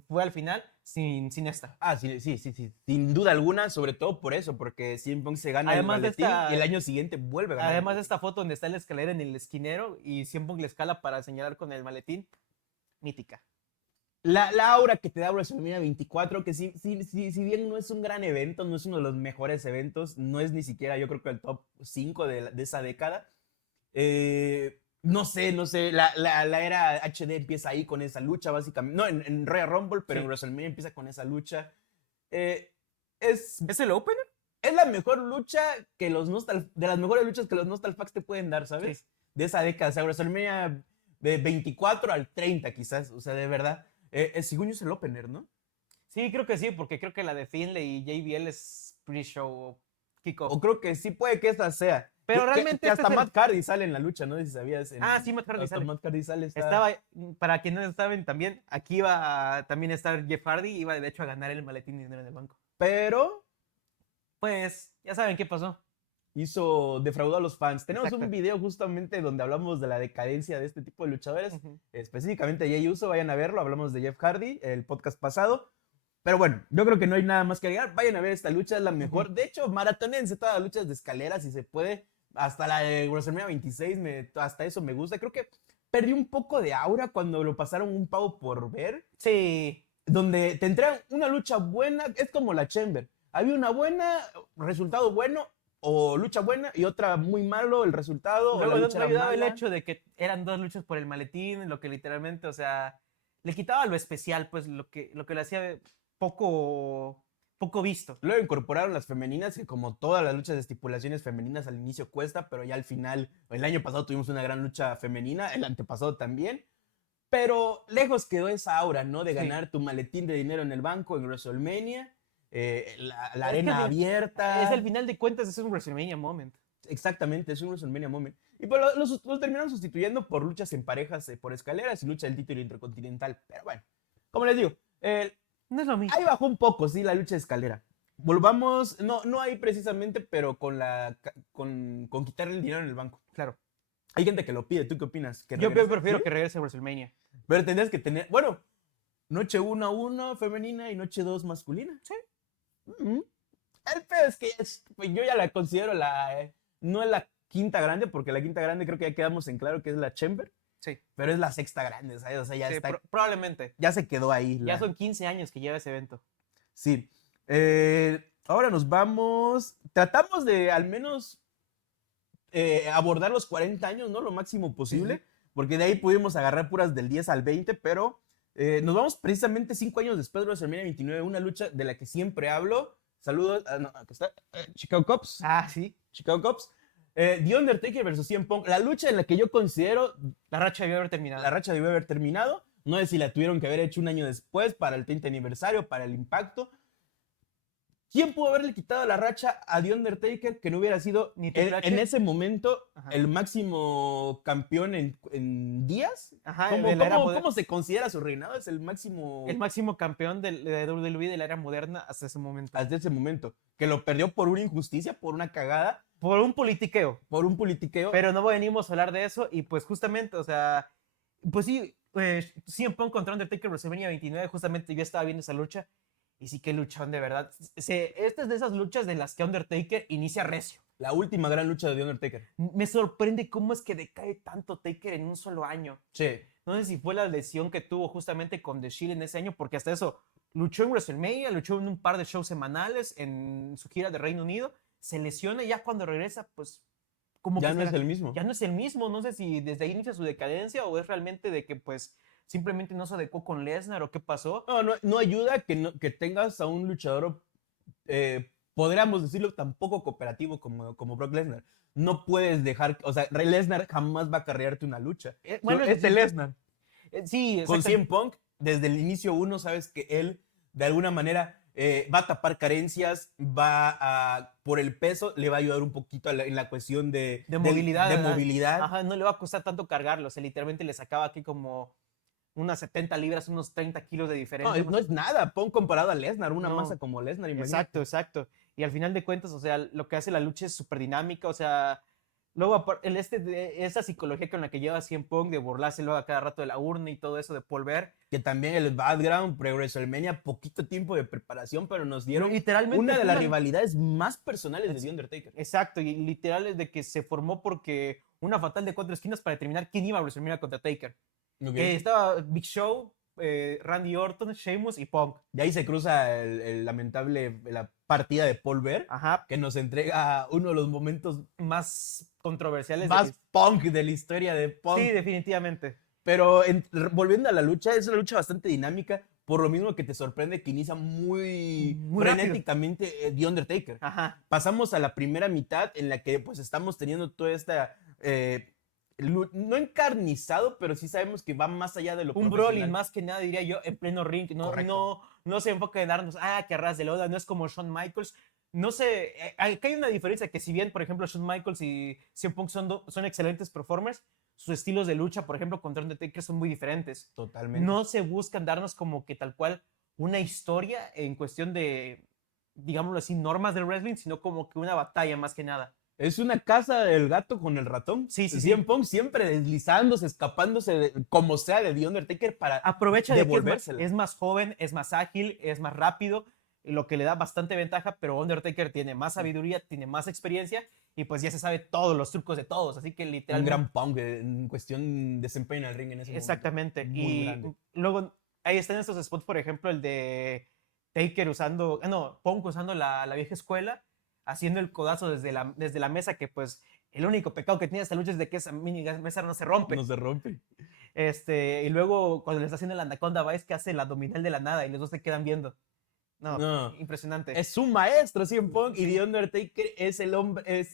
fue al final sin esta. Sí, sin duda alguna, sobre todo por eso, porque CM Punk se gana además el maletín y el año siguiente vuelve a ganar. Además de esta foto donde está en la escalera en el esquinero y CM Punk le escala para señalar con el maletín, mítica. La aura que te da WrestleMania 24, que si bien no es un gran evento, no es uno de los mejores eventos, no es ni siquiera yo creo que el top 5 de esa década. No sé, la era HD empieza ahí con esa lucha, básicamente. No, en Royal Rumble, pero en WrestleMania empieza con esa lucha. ¿Es el opener? Es la mejor lucha de las mejores luchas que los Nostalfax te pueden dar, ¿sabes? Sí. De esa década, o sea, WrestleMania de 24 al 30 quizás, o sea, de verdad. Según yo es el opener, ¿no? Sí, creo que sí, porque creo que la de Finlay y JBL es pre-show kickoff. O creo que sí puede que esta sea. Pero Que realmente hasta este es el... Matt Hardy sale en la lucha, ¿no? Si sabías. Sí, Matt Hardy Hasta sale. Matt Hardy sale. Estaba, para quienes no saben también, aquí iba a también estar Jeff Hardy, iba de hecho a ganar el maletín de dinero en el banco. Pero Pues, ya saben qué pasó. defraudó a los fans. Tenemos Exacto. un video justamente donde hablamos de la decadencia de este tipo de luchadores. Ujú. Específicamente Jey Uso, vayan a verlo. Hablamos de Jeff Hardy, el podcast pasado. Pero bueno, yo creo que no hay nada más que agregar. Vayan a ver esta lucha, es la mejor. Ujú. De hecho, maratónense todas las luchas de escaleras si se puede. Hasta la de WrestleMania 26, hasta eso me gusta. Creo que perdí un poco de aura cuando lo pasaron un pavo por ver. Sí. Donde te entregan una lucha buena, es como la Chamber. Había una buena, resultado bueno, o lucha buena, y otra muy malo, el resultado, o la Luego no lucha era ayudaba el mala. hecho de que eran dos luchas por el maletín, lo que literalmente, o sea, le quitaba lo especial, pues lo que le hacía poco visto. Luego incorporaron las femeninas, que como todas las luchas de estipulaciones femeninas al inicio cuesta, pero ya al final, el año pasado tuvimos una gran lucha femenina, el antepasado también. Pero lejos quedó esa aura, ¿no? De Sí. ganar tu maletín de dinero en el banco en WrestleMania, la Es que arena abierta. Es al final de cuentas, es un WrestleMania moment. Exactamente, es un WrestleMania moment. Y pues los terminaron sustituyendo por luchas en parejas por escaleras y lucha del título intercontinental. Pero bueno, como les digo, No es lo mismo. ahí bajó un poco, sí, la lucha de escalera. Volvamos, no ahí precisamente, pero con quitarle el dinero en el banco. Claro. Hay gente que lo pide, ¿tú qué opinas? ¿Que Yo regrese? prefiero ¿Sí? que regrese a WrestleMania. Pero tendrías que tener, bueno, noche 1 femenina y noche 2 masculina. Sí. El peor es que pues, yo ya la considero no es la quinta grande, porque la quinta grande creo que ya quedamos en claro que es la Chamber, Sí. pero es la sexta grande, ¿sabes? O sea, ya Sí, está, probablemente. ya se quedó ahí. Ya son 15 años que lleva ese evento. Sí. Ahora nos vamos, tratamos de al menos abordar los 40 años, ¿no? Lo máximo posible, Sí. porque de ahí pudimos agarrar puras del 10 al 20, pero nos vamos precisamente 5 años después de WrestleMania 29, una lucha de la que siempre hablo. Saludos, no, aquí está, Chicago Cubs. Sí. Chicago Cubs. The Undertaker versus CM Punk, la lucha en la que yo considero La racha debió haber terminado. la racha debe haber terminado. No sé si la tuvieron que haber hecho un año después para el 30 aniversario, para el impacto. ¿Quién pudo haberle quitado la racha a The Undertaker que no hubiera sido Ni Triple H. en ese momento Ajá. el máximo campeón en días? Ajá, ¿Cómo, de la era cómo- moderna. cómo se considera su reinado? Es el máximo El máximo campeón de WWE de la era moderna hasta ese momento. hasta ese momento. Que lo perdió por una injusticia, por una cagada, Por un politiqueo. por un politiqueo. Pero no venimos a hablar de eso. Y pues justamente, o sea, pues sí, CM Punk contra Undertaker WrestleMania 29, justamente yo estaba viendo esa lucha. Y sí que luchón, de verdad. Esta es de esas luchas de las que Undertaker inicia recio. La última gran lucha de The Undertaker. Me sorprende cómo es que decae tanto Taker en un solo año. Sí. No sé si fue la lesión que tuvo justamente con The Shield en ese año, porque hasta eso luchó en WrestleMania, luchó en un par de shows semanales en su gira de Reino Unido, se lesiona y ya cuando regresa, pues como Ya que no es el mismo. ya no es el mismo. No sé si desde ahí inicia su decadencia o es realmente de que pues simplemente no se adecuó con Lesnar o qué pasó. No ayuda que tengas a un luchador, podríamos decirlo, tan poco cooperativo como Brock Lesnar. No puedes dejar, o sea, Lesnar jamás va a carrearte una lucha. Bueno, Es de sí, Lesnar. sí, Con exactamente. CM Punk, desde el inicio uno, sabes que él, de alguna manera, va a tapar carencias, por el peso, le va a ayudar un poquito en la cuestión de movilidad. de ¿verdad? movilidad. Ajá, no le va a costar tanto cargarlo. O sea, literalmente le sacaba aquí como unas 70 libras, unos 30 kilos de diferencia. No es nada, Punk comparado a Lesnar, una No. masa como Lesnar, imagínate. Exacto, exacto. Y al final de cuentas, o sea, lo que hace la lucha es súper dinámica, o sea, luego esa psicología con la que lleva CM Punk de burlarse luego a cada rato de la urna y todo eso de Paul Bear. Que también el background pre-WrestleMania, poquito tiempo de preparación, pero nos dieron Literalmente una de fue las rivalidades más personales de The Undertaker. Exacto, y literal es de que se formó porque una fatal de 4 esquinas para determinar quién iba a WrestleMania contra Taker. Ok. Estaba Big Show, Randy Orton, Sheamus y Punk. De ahí se cruza la partida de Paul Bear, Ajá, que nos entrega uno de los momentos más controversiales. más punk de la historia de Punk. Sí, definitivamente. Pero volviendo a la lucha, es una lucha bastante dinámica, por lo mismo que te sorprende que inicia muy rápido. frenéticamente The Undertaker. Ajá. Pasamos a la primera mitad en la que pues estamos teniendo toda esta no encarnizado, pero sí sabemos que va más allá de lo Un profesional. brawling, más que nada, diría yo, en pleno ring. Correcto. No se enfoca en darnos, que arras de loda, no es como Shawn Michaels. No sé, acá hay una diferencia que si bien, por ejemplo, Shawn Michaels y CM Punk son excelentes performers, sus estilos de lucha, por ejemplo, contra Undertaker son muy diferentes. Totalmente. No se buscan darnos como que tal cual una historia en cuestión de, digámoslo así, normas del wrestling, sino como que una batalla más que nada. Es una casa del gato con el ratón. Sí, sí, CM sí. Punk siempre deslizándose, escapándose, como sea, de The Undertaker para Aprovecha de que devolvérsela. es más joven, es más ágil, es más rápido, lo que le da bastante ventaja, pero Undertaker tiene más sabiduría, tiene más experiencia y pues ya se sabe todos los trucos de todos, así que Un literalmente... gran Punk en cuestión de desempeño en el ring en ese Exactamente. momento. Muy Y grande. luego ahí están estos spots, por ejemplo, el de Taker usando, Punk usando la vieja escuela, haciendo el codazo desde la mesa, que pues el único pecado que tiene esta lucha es de que esa mini mesa no se rompe. No se rompe. Y luego cuando le está haciendo el Anaconda Vice, que hace el abdominal de la nada y los dos se quedan viendo. No. Impresionante. Es un maestro, CM Punk, y The Undertaker es el hombre,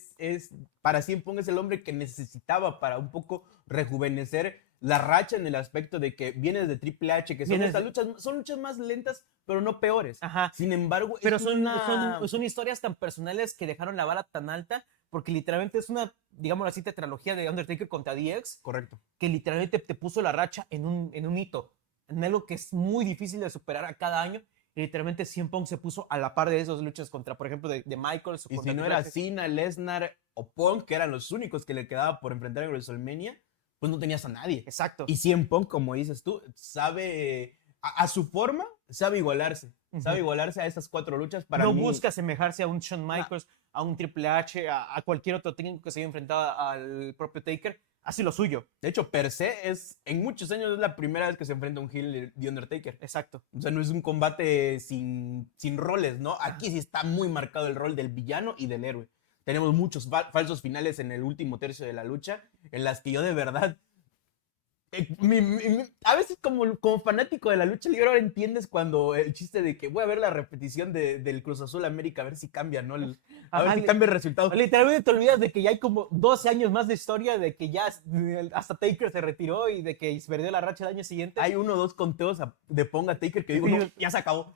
para CM Punk es el hombre que necesitaba para un poco rejuvenecer la racha en el aspecto de que vienes de Triple H, que son estas luchas, son luchas más lentas, pero no peores. Ajá. Sin embargo, pero son historias tan personales que dejaron la vara tan alta, porque literalmente es una, digámoslo así, tetralogía de Undertaker contra DX. Correcto. Que literalmente te puso la racha en un hito, en algo que es muy difícil de superar a cada año. Y literalmente CM Punk se puso a la par de esas luchas contra, por ejemplo, de Michaels. Y si no era Cena, Lesnar o Punk, que eran los únicos que le quedaba por enfrentar en WrestleMania, pues no tenías a nadie. Exacto. Y CM Punk, como dices tú, sabe, a su forma, sabe igualarse. Sabe igualarse a esas 4 luchas. No busca asemejarse a un Shawn Michaels, a un Triple H, a cualquier otro técnico que se haya enfrentado al propio Taker. Hace lo suyo. De hecho, per se, en muchos años es la primera vez que se enfrenta un heel de Undertaker. Exacto. O sea, no es un combate sin roles, ¿no? Aquí sí está muy marcado el rol del villano y del héroe. Tenemos muchos falsos finales en el último tercio de la lucha, en las que yo de verdad... a veces como fanático de la lucha libre ahora entiendes cuando el chiste de que voy a ver la repetición del Cruz Azul América a ver si cambia, ¿no? A ver si cambia el resultado. Literalmente te olvidas de que ya hay como 12 años más de historia, de que ya hasta Taker se retiró y de que se perdió la racha el año siguiente. Hay 1 o 2 conteos de Ponga Taker que digo, no, ya se acabó,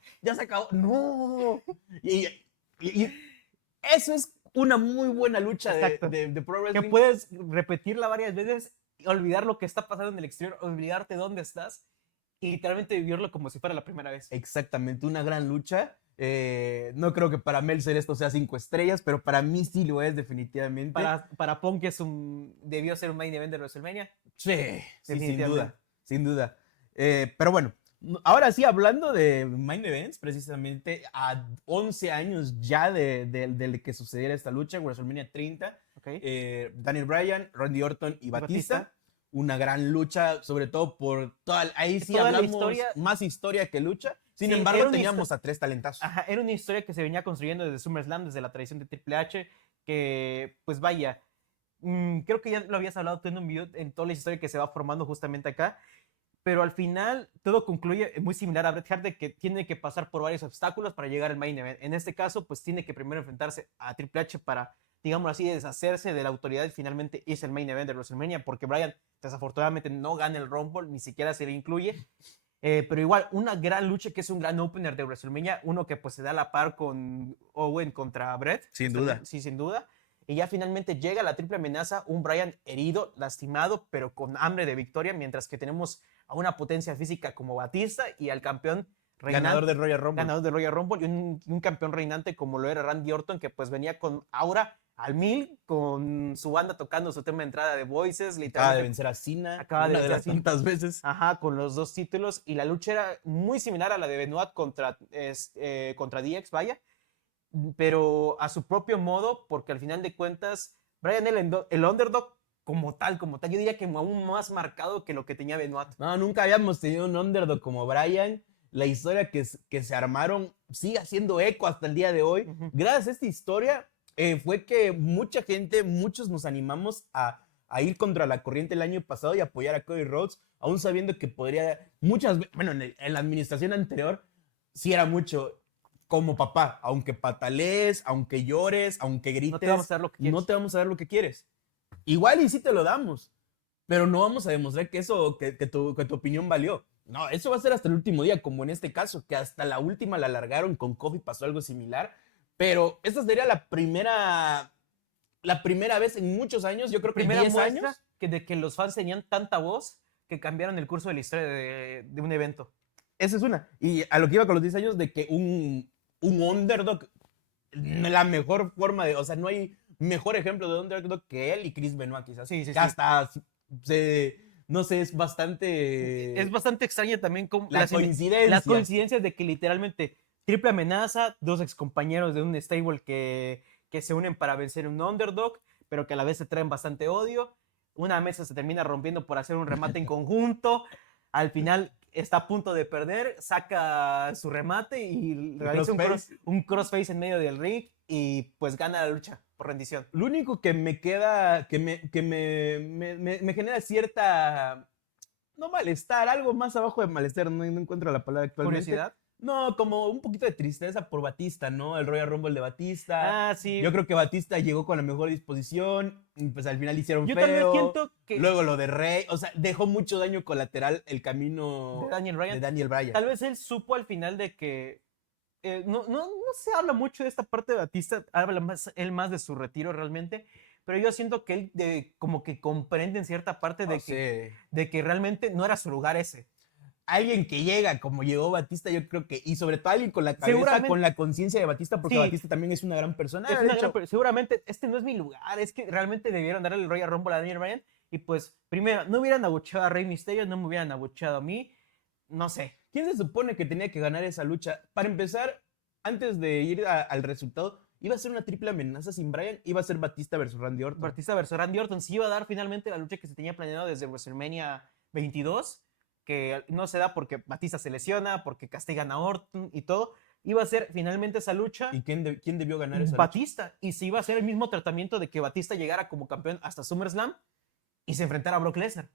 no. Y eso es una muy buena lucha de Pro Wrestling. Que puedes repetirla varias veces, olvidar lo que está pasando en el exterior, olvidarte dónde estás y literalmente vivirlo como si fuera la primera vez. Exactamente, una gran lucha. No creo que para Meltzer esto sea 5 estrellas, pero para mí sí lo es definitivamente. Para Punk debió ser un main event de WrestleMania. Sí, sin duda. Pero bueno, ahora sí, hablando de main events, precisamente a 11 años ya de que sucediera esta lucha, WrestleMania 30, Daniel Bryan, Randy Orton y Batista. Una gran lucha, sobre todo por ahí sí hablamos más historia que lucha. Sin embargo, teníamos a 3 talentazos. Ajá, era una historia que se venía construyendo desde SummerSlam, desde la tradición de Triple H, que pues vaya, creo que ya lo habías hablado tú en un video, en toda la historia que se va formando justamente acá, pero al final todo concluye muy similar a Bret Hart, de que tiene que pasar por varios obstáculos para llegar al main event. En este caso, pues tiene que primero enfrentarse a Triple H para, digamos así, deshacerse de la autoridad y finalmente es el main event de WrestleMania, porque Bryan desafortunadamente no gana el Rumble, ni siquiera se le incluye. Pero igual, una gran lucha que es un gran opener de WrestleMania, uno que pues se da a la par con Owen contra Bret. Sin duda. Sí, sin duda. Y ya finalmente llega la triple amenaza, un Bryan herido, lastimado, pero con hambre de victoria, mientras que tenemos a una potencia física como Batista y al campeón reinante, ganador del Royal Rumble y un campeón reinante como lo era Randy Orton, que pues venía con aura al 1000, con su banda tocando su tema de entrada de Voices. Acaba de vencer a Cena. Acaba de vencer a Cena tantas veces. Ajá, con los 2 títulos. Y la lucha era muy similar a la de Benoit contra DX, vaya. Pero a su propio modo, porque al final de cuentas, Bryan el underdog como tal. Yo diría que aún más marcado que lo que tenía Benoit. No, nunca habíamos tenido un underdog como Bryan. La historia que se armaron sigue haciendo eco hasta el día de hoy. Gracias a esta historia, fue que muchos nos animamos a ir contra la corriente el año pasado y apoyar a Cody Rhodes, aún sabiendo que podría, en la administración anterior, sí era mucho como papá, aunque patalees, aunque llores, aunque grites, no te vamos a dar lo que quieres. No te vamos a dar lo que quieres. Igual y sí te lo damos, pero no vamos a demostrar que eso, que tu opinión valió. No, eso va a ser hasta el último día, como en este caso, que hasta la última la alargaron, con Kofi pasó algo similar, pero esta sería la primera vez en muchos años, yo creo que Primera 10 muestra años. de que los fans tenían tanta voz que cambiaron el curso de la historia de un evento. Esa es una. Y a lo que iba con los 10 años, de que un underdog, la mejor forma de, o sea, no hay mejor ejemplo de underdog que él y Chris Benoit, quizás. Sí, sí, Que sí. hasta, no sé, es bastante... Es bastante extraña también como La coincidencia. las coincidencias de que literalmente triple amenaza, dos excompañeros de un stable que se unen para vencer un underdog, pero que a la vez se traen bastante odio. Una mesa se termina rompiendo por hacer un remate en conjunto. Al final está a punto de perder, saca su remate y realiza un crossface en medio del ring y pues gana la lucha por rendición. Lo único que me queda, me genera cierta, no malestar, algo más abajo de malestar, no encuentro la palabra actualmente. ¿Curiosidad? No, como un poquito de tristeza por Batista, ¿no? El Royal Rumble de Batista. Ah, sí. Yo creo que Batista llegó con la mejor disposición, y pues al final hicieron Yo feo. también siento que... Luego lo de Rey, o sea, dejó mucho daño colateral el camino de Daniel Bryan. Tal vez él supo al final de que no se habla mucho de esta parte de Batista, habla él más de su retiro realmente, pero yo siento que él como que comprende en cierta parte de que realmente no era su lugar ese. Alguien que llega como llegó Batista, yo creo que, y sobre todo alguien con la cabeza, con la conciencia de Batista, porque sí, Batista también es una gran persona. Seguramente este no es mi lugar, es que realmente debieron darle el Royal Rumble a Daniel Bryan, y pues primero, no hubieran abucheado a Rey Mysterio, no me hubieran abucheado a mí, no sé. ¿Quién se supone que tenía que ganar esa lucha? Para empezar, antes de ir al resultado, iba a ser una triple amenaza sin Bryan, iba a ser Batista versus Randy Orton. Batista versus Randy Orton, sí iba a dar finalmente la lucha que se tenía planeado desde WrestleMania 22, que no se da porque Batista se lesiona, porque castigan a Orton y todo. Iba a ser finalmente esa lucha. ¿Y quién debió ganar esa Batista. lucha? Y se iba a hacer el mismo tratamiento de que Batista llegara como campeón hasta SummerSlam y se enfrentara a Brock Lesnar.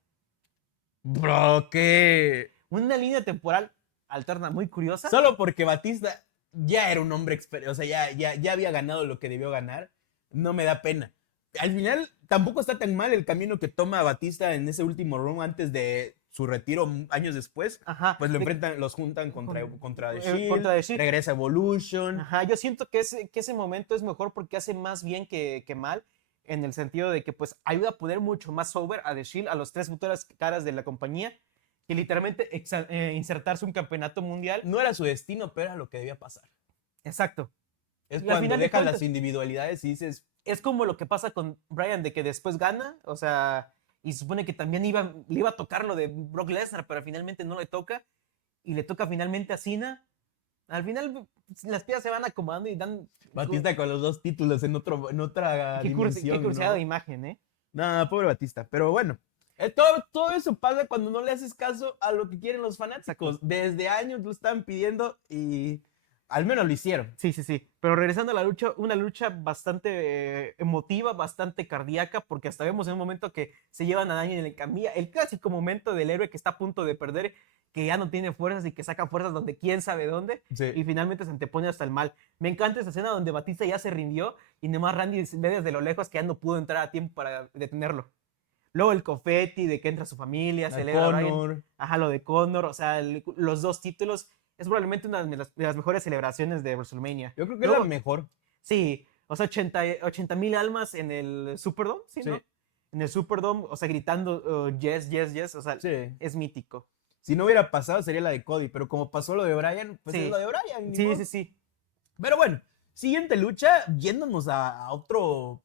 Bro, ¿qué? Una línea temporal alterna muy curiosa. Solo porque Batista ya era un hombre, o sea, ya había ganado lo que debió ganar, no me da pena. Al final, tampoco está tan mal el camino que toma Batista en ese último round antes de su retiro años después. Ajá, pues los juntan contra The Shield, regresa Evolution. Ajá, yo siento que ese momento es mejor porque hace más bien que mal, en el sentido de que pues ayuda a poner mucho más over a The Shield, a los tres futuras caras de la compañía, que literalmente insertarse un campeonato mundial. No era su destino, pero era lo que debía pasar. Exacto. Es cuando dejan las individualidades y dices... Es como lo que pasa con Bryan, de que después gana, o sea, y se supone que también le iba a tocar lo de Brock Lesnar, pero finalmente no le toca, y le toca finalmente a Cena. Al final las piezas se van acomodando y dan... Batista con los dos títulos en otra dimensión. Qué cruciada de imagen, ¿eh? No, pobre Batista, pero bueno. Todo eso pasa cuando no le haces caso a lo que quieren los fanáticos. Desde años lo están pidiendo y al menos lo hicieron. Sí. Pero regresando a la lucha, una lucha bastante emotiva, bastante cardíaca, porque hasta vemos en un momento que se llevan a Daniel en el camilla, el clásico momento del héroe que está a punto de perder, que ya no tiene fuerzas y que saca fuerzas donde quién sabe dónde, sí, y finalmente se antepone hasta el mal. Me encanta esa escena donde Batista ya se rindió y nomás Randy ve desde lo lejos que ya no pudo entrar a tiempo para detenerlo. Luego el confeti de que entra su familia, celebra a Bryan. Ajá, lo de Conor, o sea, los dos títulos. Es probablemente una de las mejores celebraciones de WrestleMania. Yo creo que es la mejor. Sí, o sea, 80,000 almas en el Superdome, ¿sí, sí, no? En el Superdome, o sea, gritando yes, yes, yes, o sea, sí, es mítico. Si no hubiera pasado sería la de Cody, pero como pasó lo de Bryan, pues sí, es lo de Bryan. Sí. Pero bueno, siguiente lucha, yéndonos a otro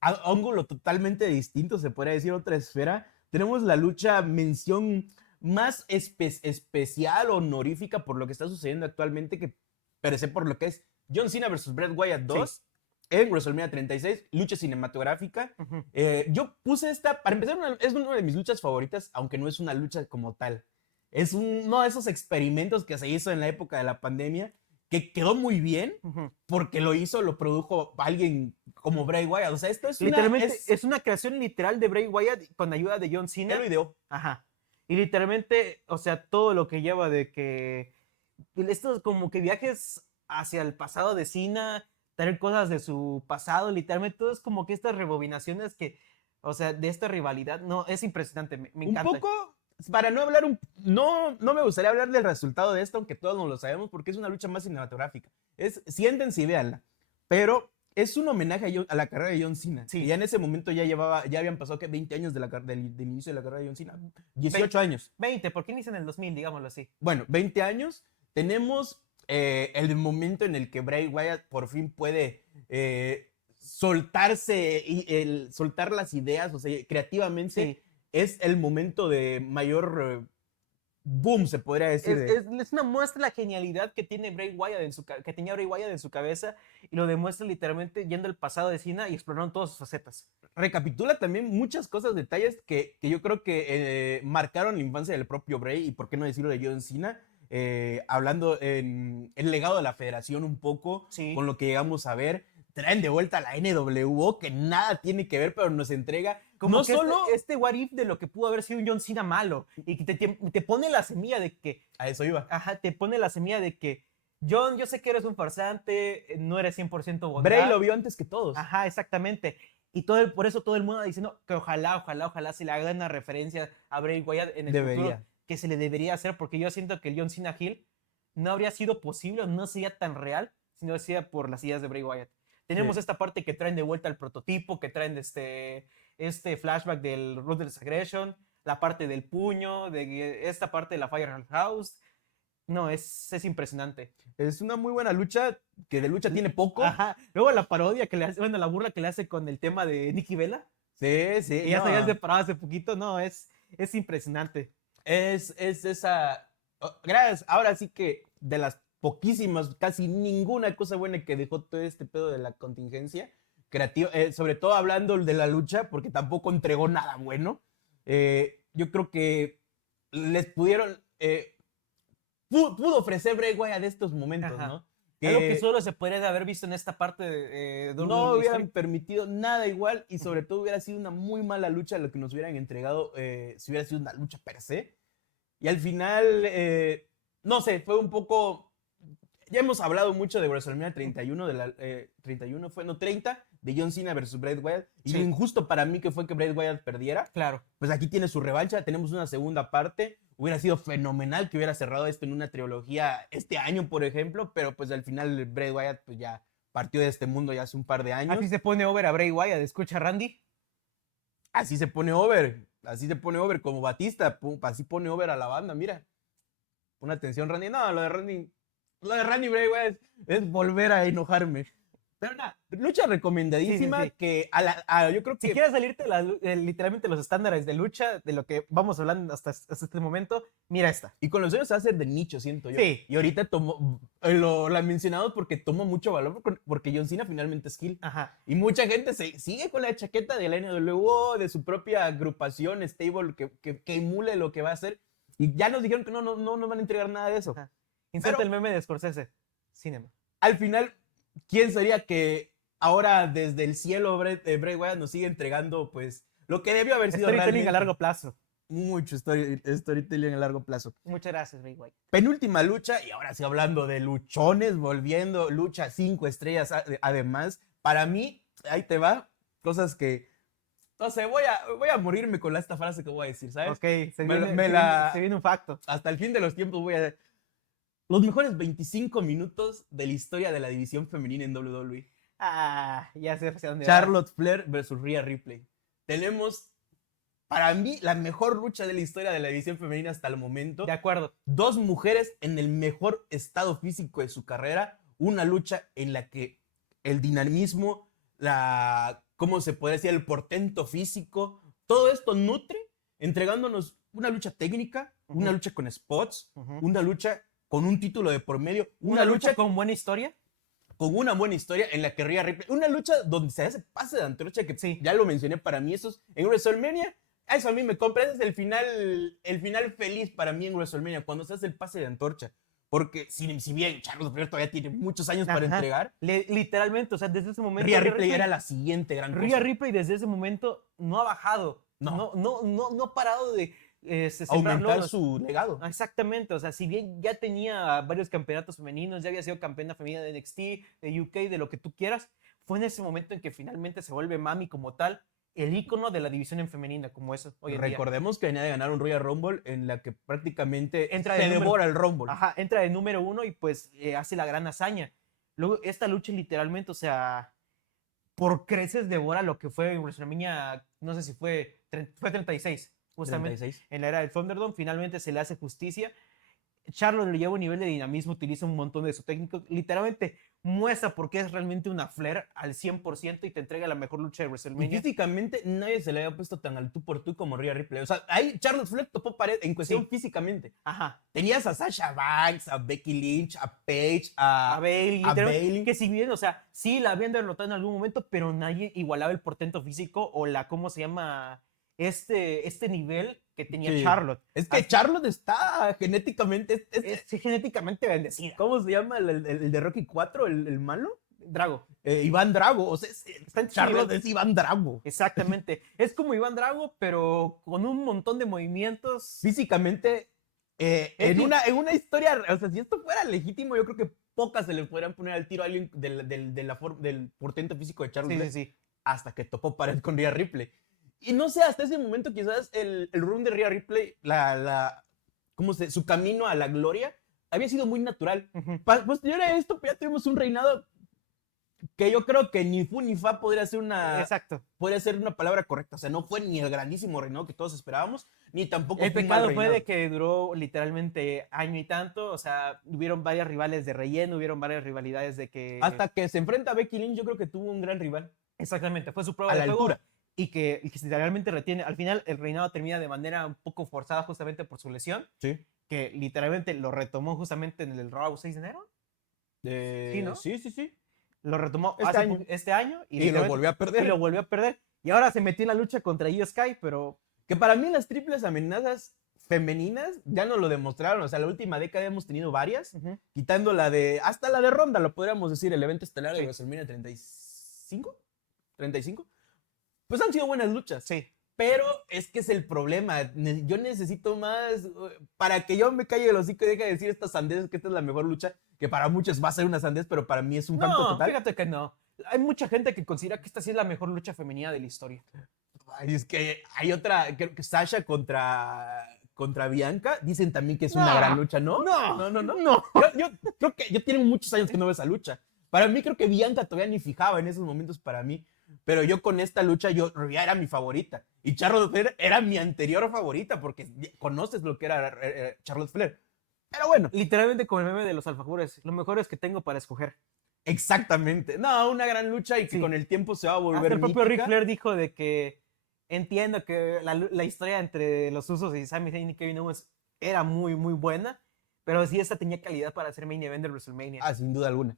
ángulo totalmente distinto, se podría decir, otra esfera. Tenemos la lucha mención más especial, honorífica por lo que está sucediendo actualmente, que parece por lo que es John Cena versus Bret Wyatt 2 sí, en WrestleMania 36, lucha cinematográfica. Yo puse esta, para empezar, es una de mis luchas favoritas, aunque no es una lucha como tal. Es uno de esos experimentos que se hizo en la época de la pandemia, que quedó muy bien, porque lo produjo alguien como Bray Wyatt. O sea, esto es literalmente es una creación literal de Bray Wyatt con ayuda de John Cena. Él lo ideó. Ajá. Y literalmente, o sea, todo lo que lleva de que estos como que viajes hacia el pasado de Cena, traer cosas de su pasado, literalmente todo es como que estas rebobinaciones que O sea, de esta rivalidad, no, es impresionante, me Un encanta. poco, para no hablar, no me gustaría hablar del resultado de esto, aunque todos nos lo sabemos, porque es una lucha más cinematográfica. Siéntense y véanla. Pero es un homenaje a la carrera de John Cena. Sí. Que ya en ese momento ya habían pasado, ¿qué? 20 años del inicio de la carrera de John Cena. 18 años. 20, ¿por qué inicia en el 2000, digámoslo así? Bueno, 20 años. Tenemos el momento en el que Bray Wyatt por fin puede soltarse y soltar las ideas, o sea, creativamente Sí. es el momento de mayor boom, se podría decir. Es una muestra de la genialidad que tiene Bray Wyatt que tenía Bray Wyatt en su cabeza y lo demuestra literalmente yendo al pasado de Cena y explorando todas sus facetas. Recapitula también muchas cosas, detalles que yo creo que marcaron la infancia del propio Bray y por qué no decirlo de John Cena. Hablando en el legado de la federación un poco, Sí. con lo que llegamos a ver, traen de vuelta a la NWO, que nada tiene que ver, pero nos entrega Como no que solo... este what if de lo que pudo haber sido un John Cena malo y que te pone la semilla de que, A eso iba. ajá, te pone la semilla de que, John, yo sé que eres un farsante, no eres 100% bondad. Bray lo vio antes que todos. Ajá, exactamente. Y por eso todo el mundo diciendo que ojalá se le haga una referencia a Bray Wyatt en el futuro, que se le debería hacer, porque yo siento que el John Cena Hill no habría sido posible, no sería tan real, si no sería por las ideas de Bray Wyatt. Tenemos esta parte que traen de vuelta el prototipo, que traen este flashback del Ruthless Aggression, la parte del puño, de esta parte de la Firehouse. No, es impresionante. Es una muy buena lucha, que de lucha tiene poco. Ajá. Luego la parodia que le hace, bueno, la burla que le hace con el tema de Nikki Bella. Sí, sí. Que ya se había separado hace poquito. No, es impresionante. Es esa... Gracias. Ahora sí que de las poquísimas, casi ninguna cosa buena que dejó todo este pedo de la contingencia creativa, sobre todo hablando de la lucha, porque tampoco entregó nada bueno. Yo creo que les pudieron... pudo ofrecer Bray Wyatt de estos momentos, Ajá. ¿no? Algo que solo se podría haber visto en esta parte de no hubieran permitido nada igual y sobre todo hubiera sido una muy mala lucha lo que nos hubieran entregado si hubiera sido una lucha per se. Y al final, no sé, fue un poco... Ya hemos hablado mucho de WrestleMania 31, 31 fue, no, 30, de John Cena versus Bray Wyatt. Y lo injusto para mí que fue que Bray Wyatt perdiera. Claro. Pues aquí tiene su revancha, tenemos una segunda parte. Hubiera sido fenomenal que hubiera cerrado esto en una trilogía este año, por ejemplo, pero pues al final Bray Wyatt pues ya partió de este mundo ya hace un par de años. Así se pone over a Bray Wyatt, ¿escucha Randy? Así se pone over como Batista, así pone over a la banda, mira. Pon atención, Randy. No, lo de Randy Bray Wyatt es volver a enojarme. Pero nada, lucha recomendadísima que yo creo que... Si quieres salirte literalmente los estándares de lucha, de lo que vamos hablando hasta este momento, mira esta. Y con los años se hace de nicho, siento yo. Sí. Y ahorita la mencionado porque tomó mucho valor, porque John Cena finalmente es heel. Ajá. Y mucha gente sigue con la chaqueta de la NWO, de su propia agrupación, stable, que emule lo que va a hacer. Y ya nos dijeron que no nos van a entregar nada de eso. Ajá. Inserta el meme de Scorsese. Cinema. Al final, ¿quién sería que ahora desde el cielo Bray Wyatt nos sigue entregando pues lo que debió haber sido Storytelling a largo plazo? Mucho storytelling a largo plazo. Muchas gracias, Bray Wyatt. Penúltima lucha, y ahora sí hablando de luchones, volviendo, lucha 5 estrellas. Además, para mí, ahí te va, cosas que, no sé, voy a morirme con esta frase que voy a decir, ¿sabes? Ok, se viene un facto. Hasta el fin de los tiempos voy a... Los mejores 25 minutos de la historia de la división femenina en WWE. Ya sé hacia dónde Charlotte Flair versus Rhea Ripley. Tenemos, para mí, la mejor lucha de la historia de la división femenina hasta el momento. De acuerdo. Dos mujeres en el mejor estado físico de su carrera. Una lucha en la que el dinamismo, ¿cómo se puede decir? El portento físico, todo esto nutre, entregándonos una lucha técnica, una lucha con spots, una lucha con un título de por medio, una lucha con buena historia. Con una buena historia en la que Rhea Ripley, una lucha donde se hace pase de antorcha, que sí, ya lo mencioné, para mí eso es, en WrestleMania, eso a mí me compra, ese es el final feliz para mí en WrestleMania, cuando se hace el pase de antorcha, porque si bien Charlotte Flair todavía tiene muchos años para entregar, literalmente, o sea, desde ese momento Rhea Ripley era la siguiente gran cosa. Rhea Ripley desde ese momento no ha bajado, no ha parado de aumentar su legado. Exactamente, o sea, si bien ya tenía varios campeonatos femeninos, ya había sido campeona femenina de NXT, de UK, de lo que tú quieras, fue en ese momento en que finalmente se vuelve mami como tal el ícono de la división en femenina, como eso hoy en día. Recordemos que venía de ganar un Royal Rumble en la que prácticamente Entra se de número- devora el Rumble. Ajá, entra de número 1 y pues hace la gran hazaña. Luego, esta lucha literalmente, o sea, por creces devora lo que fue WrestleMania, no sé si fue 36, justamente 36. en la era del Thunderdome. Finalmente se le hace justicia. Charlotte le lleva un nivel de dinamismo, utiliza un montón de su técnico, literalmente muestra por qué es realmente una Flair al 100% y te entrega la mejor lucha de Y WrestleMania. físicamente nadie se le había puesto tan al tú por tú como Rhea Ripley. O sea, ahí Charlotte Flair topó pared en cuestión Sí. físicamente. Ajá. Tenías a Sasha Banks, a Becky Lynch, a Paige, A Bailey, a literalmente, Bailey. que si bien, o sea, sí la habían derrotado en algún momento, pero nadie igualaba el portento físico o la, ¿cómo se llama? Este nivel que tenía Sí. Charlotte. Es que Charlotte está genéticamente. Es genéticamente bendecida. ¿Cómo se llama el de Rocky 4, el malo? Drago. Iván Drago. O sea, Está en Charlotte nivel. es Iván Drago. Exactamente. Es como Iván Drago, pero con un montón de movimientos. Físicamente, en una historia, o sea, si esto fuera legítimo, yo creo que pocas se le podrían poner al tiro a alguien del portento físico de Charlotte Sí, Flair, sí, sí. hasta que topó pared con Rhea Ripley. Y no sé, hasta ese momento quizás el run de Rhea Ripley, su camino a la gloria, había sido muy natural. Ujú. Posterior a esto, pues ya tuvimos un reinado que yo creo que ni fu ni fa podría ser Exacto. una palabra correcta. O sea, no fue ni el grandísimo reinado que todos esperábamos, ni tampoco El fue un mal pecado fue reinado. de que duró literalmente año y tanto. O sea, hubieron varias rivales de relleno, hubieron varias rivalidades de que. Hasta que se enfrenta a Becky Lynch, yo creo que tuvo un gran rival. Exactamente, fue su prueba A de la fuego. altura. Y que realmente retiene. Al final, el reinado termina de manera un poco forzada justamente por su lesión, Sí. que literalmente lo retomó justamente en el Raw 6 de enero. Sí, ¿no? Sí, sí, sí. Lo retomó Este año. y Y lo literalmente- volvió a perder. y lo volvió a perder. Y ahora se metió en la lucha contra Io Sky, pero Que para mí las triples amenazas femeninas ya no lo demostraron. O sea, la última década hemos tenido varias, quitando hasta la de Ronda, lo podríamos decir, el evento estelar de Sí. WrestleMania 35. Pues han sido buenas luchas. sí. Pero es que es el problema. Yo necesito más para que yo me calle el hocico y deje de decir estas sandeces que esta es la mejor lucha, que para muchos va a ser una sandez, pero para mí es un facto No, total. fíjate que no. Hay mucha gente que considera que esta sí es la mejor lucha femenina de la historia. Ay, es que hay otra, creo que Sasha contra Bianca, dicen también que es una No, gran lucha, ¿no? no, No. Yo creo que yo tengo muchos años que no veo esa lucha. Para mí creo que Bianca todavía ni fijaba en esos momentos para mí. Pero yo con esta lucha, Rhea era mi favorita. Y Charlotte Flair era mi anterior favorita, porque conoces lo que era Charlotte Flair. Pero bueno, Literalmente como el meme de los alfajores, lo mejor es que tengo para escoger. exactamente. No, una gran lucha y que Sí. con el tiempo se va a Hasta volver el propio Ric mítica. Flair dijo de que entiendo que la historia entre los Usos y Sami Zayn y Kevin Owens era muy, muy buena, pero sí esta tenía calidad para ser main event de WrestleMania. Ah, sin duda alguna.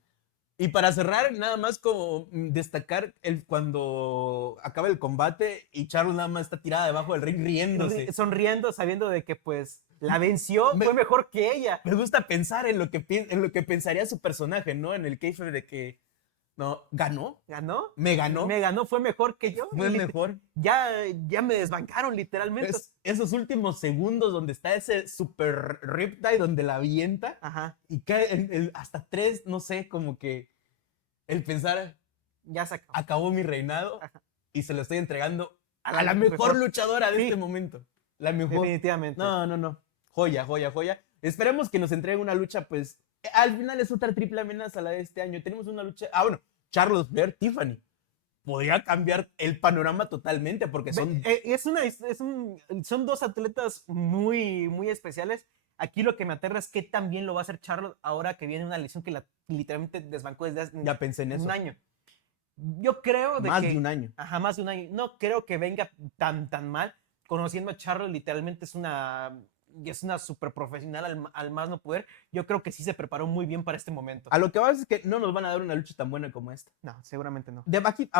Y para cerrar, nada más como destacar cuando acaba el combate y Charlotte nada más está tirada debajo del ring riéndose. Sonriendo, sabiendo de que pues la venció, Me- fue mejor que ella. Me gusta pensar en lo que pensaría su personaje, ¿no? En el kayfabe de que, no, ¿ganó? ¿Ganó? ¿Me ganó? Me ganó, fue mejor que yo. Fue mejor. Ya me desbancaron literalmente. Esos últimos segundos donde está ese super riptide donde la avienta Ajá, y cae hasta 3, no sé, como que el pensar, ya se acabó. acabó mi reinado Ajá. y se lo estoy entregando A a la la mejor mejor. luchadora de Sí. este momento. La mejor. Definitivamente. No. Joya, joya, joya. Esperemos que nos entregue una lucha, pues, al final es otra triple amenaza la de este año. Tenemos una lucha, bueno, Charlotte Flair, Tiffany. Podría cambiar el panorama totalmente porque son... Son dos atletas muy, muy especiales. Aquí lo que me aterra es que también lo va a hacer Charlotte ahora que viene una lesión que literalmente desbancó desde hace Ya pensé en eso. un año. Yo creo Más de un año. Ajá, más de un año. No creo que venga tan mal. Conociendo a Charlotte, literalmente es una super profesional al más no poder. Yo creo que sí se preparó muy bien para este momento. A lo que va es que no nos van a dar una lucha tan buena como esta. No, seguramente no. De abajito,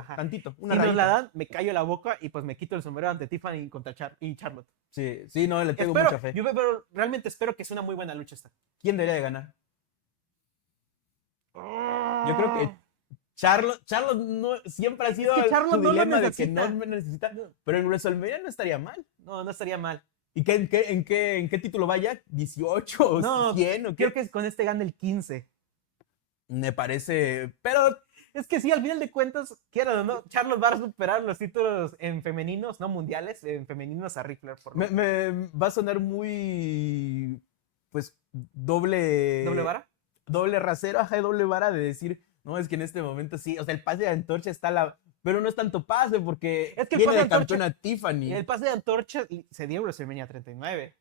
Ajá. tantito. Si Una nos la rayita. dan, me callo la boca y pues me quito el sombrero ante Tiffany contra Charlotte. Sí, no, le tengo mucha fe. Realmente espero que sea una muy buena lucha esta. ¿Quién debería de ganar? Yo creo que Charlotte no, siempre ha sido Es que Charlotte su no lo dilema de que necesita. no me necesita. Pero en WrestleMania no estaría mal. No estaría mal. ¿Y en qué título vaya? ¿18 o No, 100 o qué? Creo que con este gana el 15. Me parece... Pero Es que sí, al final de cuentas, quieran o no, Charlotte va a superar los títulos en femeninos, no mundiales, en femeninos a Ric Flair por lo Me va a sonar muy, pues, ¿Doble vara? doble rasero, ajá, doble vara de decir, no, es que en este momento sí, o sea, el pase de antorcha está pero no es tanto pase porque Es que el viene pase de de antorcha, campeona Tiffany. el pase de antorcha se dio en WrestleMania 39.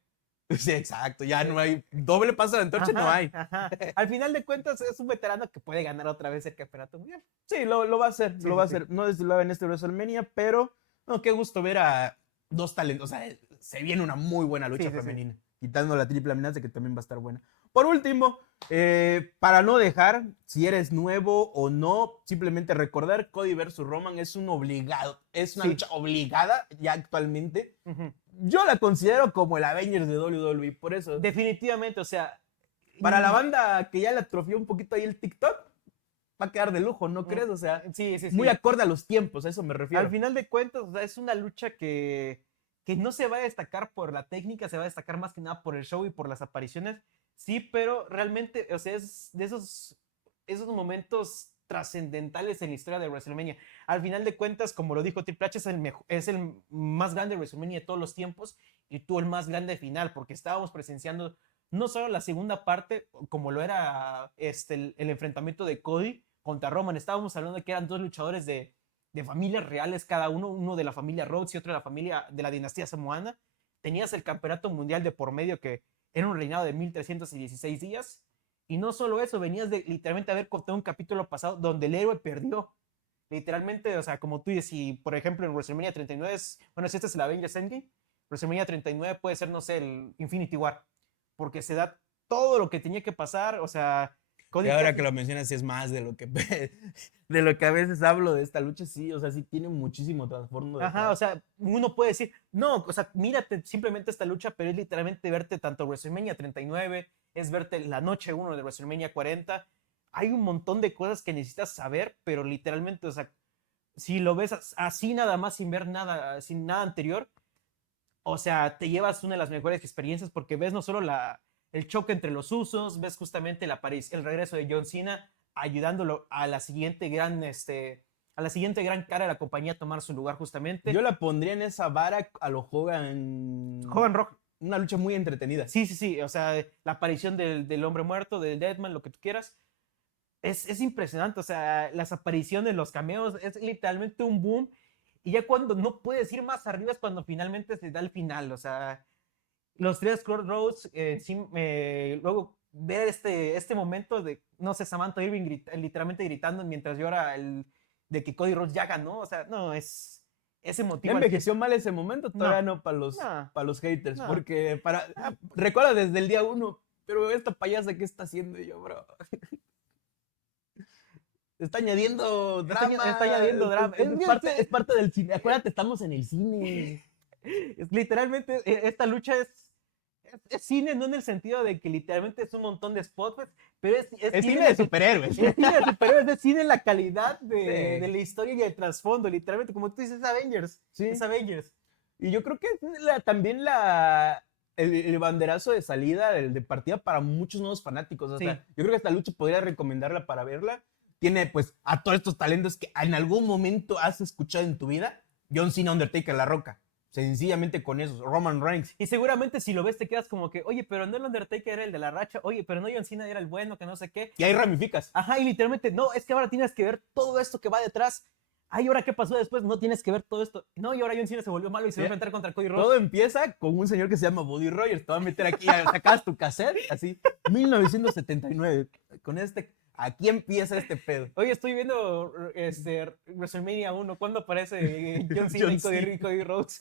Sí, exacto, ya no hay, doble pase de antorcha no hay. Ajá. Al final de cuentas es un veterano que puede ganar otra vez el campeonato mundial. Sí, lo va a hacer, Sí, lo va a sí, sí. hacer. No desde en este WrestleMania, pero no, qué gusto ver a dos talentos. O sea, se viene una muy buena lucha Sí, sí, sí. femenina, quitando la triple amenaza que también va a estar buena. Por último, para no dejar si eres nuevo o no, simplemente recordar Cody versus Roman es un obligado, es una Sí. lucha obligada ya actualmente. Ujú. Yo la considero como el Avengers de WWE, por eso. Definitivamente, o sea, Para la banda que ya le atrofió un poquito ahí el TikTok, va a quedar de lujo, ¿no crees? O sea, sí, sí, muy sí. acorde a los tiempos, a eso me refiero. Al final de cuentas, o sea, es una lucha que no se va a destacar por la técnica, se va a destacar más que nada por el show y por las apariciones. Sí, pero realmente, o sea, es de esos momentos trascendentales en la historia de WrestleMania. Al final de cuentas, como lo dijo Triple H, es el más grande de WrestleMania de todos los tiempos y tuvo el más grande final, porque estábamos presenciando no solo la segunda parte, como lo era el enfrentamiento de Cody contra Roman, estábamos hablando de que eran dos luchadores de familias reales cada uno de la familia Rhodes y otro de la familia de la dinastía samoana. Tenías el campeonato mundial de por medio que era un reinado de 1316 días. Y no solo eso, venías de literalmente haber contado un capítulo pasado donde el héroe perdió. Literalmente, o sea, como tú dices, si por ejemplo en WrestleMania 39 bueno, si este es el Avengers Endgame, WrestleMania 39 puede ser, no sé, el Infinity War, porque se da todo lo que tenía que pasar, o sea, Y ahora que lo mencionas, sí es más de lo que de lo que a veces hablo de esta lucha, sí, o sea, sí tiene muchísimo trasfondo. Ajá, o sea, uno puede decir, no, o sea, mírate simplemente esta lucha, pero es literalmente verte tanto WrestleMania 39, es verte la noche 1 de WrestleMania 40. Hay un montón de cosas que necesitas saber, pero literalmente, o sea, si lo ves así nada más sin ver nada, sin nada anterior, o sea, te llevas una de las mejores experiencias porque ves no solo el choque entre los usos, ves justamente el regreso de John Cena ayudándolo a la siguiente gran, a la siguiente gran cara de la compañía a tomar su lugar justamente. Yo la pondría en esa vara a lo Hogan Rock. Una lucha muy entretenida. Sí, sí, sí, o sea, la aparición del hombre muerto, del Deadman, lo que tú quieras, es impresionante, o sea, las apariciones, los cameos, es literalmente un boom. Y ya cuando no puedes ir más arriba es cuando finalmente se da el final, o sea, los tres Crossroads, luego ver este momento de, no sé, Samantha Irving literalmente gritando mientras llora de que Cody Rhodes ya ganó, o sea, no, es emotivo. Envejeció mal ese momento, todavía no, para los haters, porque recuerda desde el día 1, pero esta payasa, ¿qué está haciendo? Y yo, bro? Está añadiendo drama. Está añadiendo drama. Es parte del cine. Acuérdate, estamos en el cine. Literalmente, esta lucha es cine, no en el sentido de que literalmente es un montón de spots, pero es cine de superhéroes. Es cine de superhéroes, es cine en la calidad de la historia y el trasfondo, literalmente, como tú dices, es Avengers. Sí. Es Avengers. Y yo creo que también el banderazo de salida, de partida para muchos nuevos fanáticos. O sea, yo creo que esta lucha podría recomendarla para verla. Tiene pues a todos estos talentos que en algún momento has escuchado en tu vida. John Cena, Undertaker, La Roca. Sencillamente con esos. Roman Reigns. Y seguramente si lo ves te quedas como que, oye, pero no el Undertaker era el de la racha, oye, pero no John Cena era el bueno, que no sé qué. Y ahí ramificas. Ajá, y literalmente, no, es que ahora tienes que ver todo esto que va detrás. Ay, ¿ahora qué pasó después? No tienes que ver todo esto. No, y ahora John Cena se volvió malo y se va a enfrentar contra Cody Rhodes. Todo empieza con un señor que se llama Buddy Rogers. Te va a meter aquí, sacas tu cassette, así, 1979. Con aquí empieza este pedo. Oye, estoy viendo WrestleMania 1. ¿Cuándo aparece John Cena y Cody Rhodes?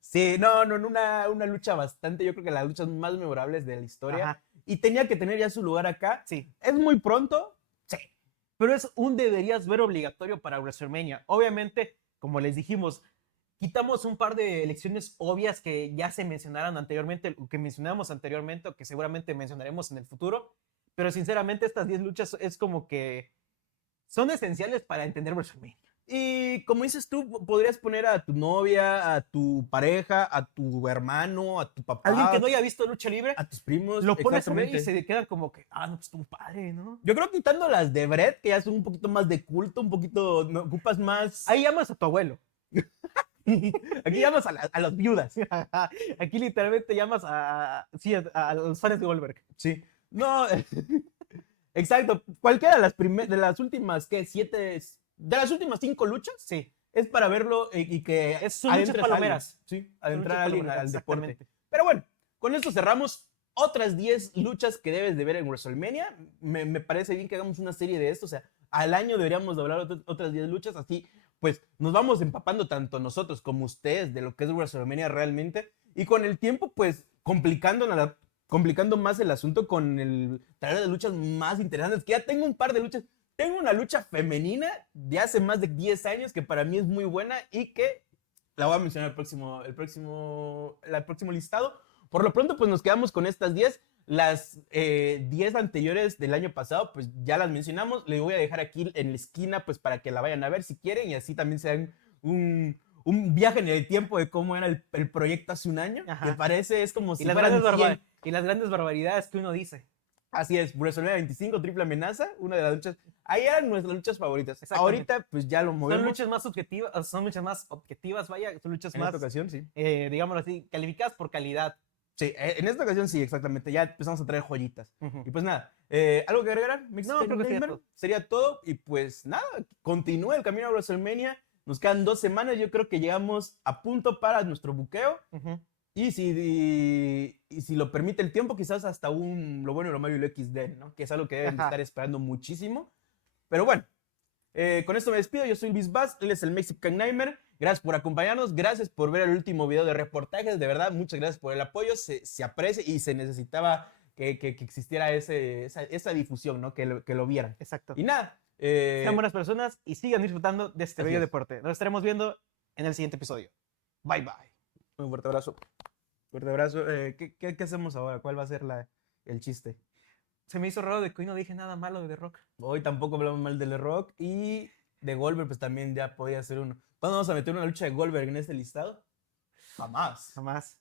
Sí, no, una lucha bastante, yo creo que las luchas más memorables de la historia. Ajá. Y tenía que tener ya su lugar acá. Sí. ¿Es muy pronto? Sí. Pero es un deberías ver obligatorio para WrestleMania. Obviamente, como les dijimos, quitamos un par de elecciones obvias que ya se mencionaron anteriormente, o que mencionamos anteriormente, o que seguramente mencionaremos en el futuro. Pero sinceramente, estas 10 luchas es como que son esenciales para entender WrestleMania. Y como dices tú, podrías poner a tu novia, a tu pareja, a tu hermano, a tu Alguien que papá, no haya visto lucha libre, a tus primos, lo pones a ver y exactamente. se quedan como que, no, pues estuvo padre, ¿no? Yo creo quitando las de Brett, que ya son un poquito más de culto, un poquito, no, ocupas más. Ahí llamas a tu abuelo. Aquí llamas a las viudas. Aquí literalmente llamas sí, a los fans de Goldberg. Sí. No, exacto. Cualquiera de de las últimas, ¿qué? Siete, de las últimas 5 luchas, Sí, es para verlo y que son luchas adentres a alguien. palomeras. Sí, Son adentrar luchas a alguien palomeras, al deporte. exactamente. Pero bueno, con esto cerramos otras 10 luchas que debes de ver en WrestleMania. Me parece bien que hagamos una serie de esto. O sea, al año deberíamos de hablar otras 10 luchas. Así, pues, nos vamos empapando tanto nosotros como ustedes de lo que es WrestleMania realmente. Y con el tiempo, pues, complicando más el asunto con el traer de luchas más interesantes. Que ya tengo un par de luchas. Tengo una lucha femenina de hace más de 10 años que para mí es muy buena y que la voy a mencionar el próximo listado. Por lo pronto, pues nos quedamos con estas 10. Las 10 anteriores del año pasado, pues ya las mencionamos. Le voy a dejar aquí en la esquina, pues para que la vayan a ver si quieren y así también se dan un viaje en el tiempo de cómo era el proyecto hace un año. Ajá. Me parece, es como Y si las, fueran grandes 100. y las grandes barbaridades que uno dice. Así es, WrestleMania 25, Triple Amenaza, una de las luchas. Ahí eran nuestras luchas favoritas. Exactamente. Ahorita, pues ya lo Son movemos. luchas más subjetivas, son luchas más objetivas, vaya, son luchas En más, esta ocasión, sí. digámoslo así, calificadas por calidad. Sí, en esta ocasión sí, exactamente. Ya empezamos a traer joyitas. Ujú. Y pues nada, ¿algo que agregar, No, Mexican creo que sería Gamer? todo. Sería todo. Y pues nada, continúa el camino a WrestleMania. Nos quedan 2 semanas. Yo creo que llegamos a punto para nuestro buqueo. Ujú. Y si lo permite el tiempo, quizás hasta lo bueno, lo malo y lo XD, ¿no? Que es algo que deben de Ajá. estar esperando muchísimo. Pero bueno, con esto me despido. Yo soy Luis Vaz, él es el Mexican Nightmare. Gracias por acompañarnos, gracias por ver el último video de reportajes. De verdad, muchas gracias por el apoyo. Se aprecia y se necesitaba que existiera esa difusión, ¿no? Que lo vieran. Exacto. Y nada. Sean buenas personas y sigan disfrutando de este Así bello es. deporte. Nos estaremos viendo en el siguiente episodio. Bye bye. Un fuerte abrazo. Fuerte abrazo. ¿Qué hacemos ahora? ¿Cuál va a ser el chiste? Se me hizo raro de que hoy no dije nada malo de The Rock. Hoy tampoco hablamos mal de The Rock y de Goldberg, pues también ya podía ser uno. ¿Cuándo vamos a meter una lucha de Goldberg en este listado? Jamás. Jamás.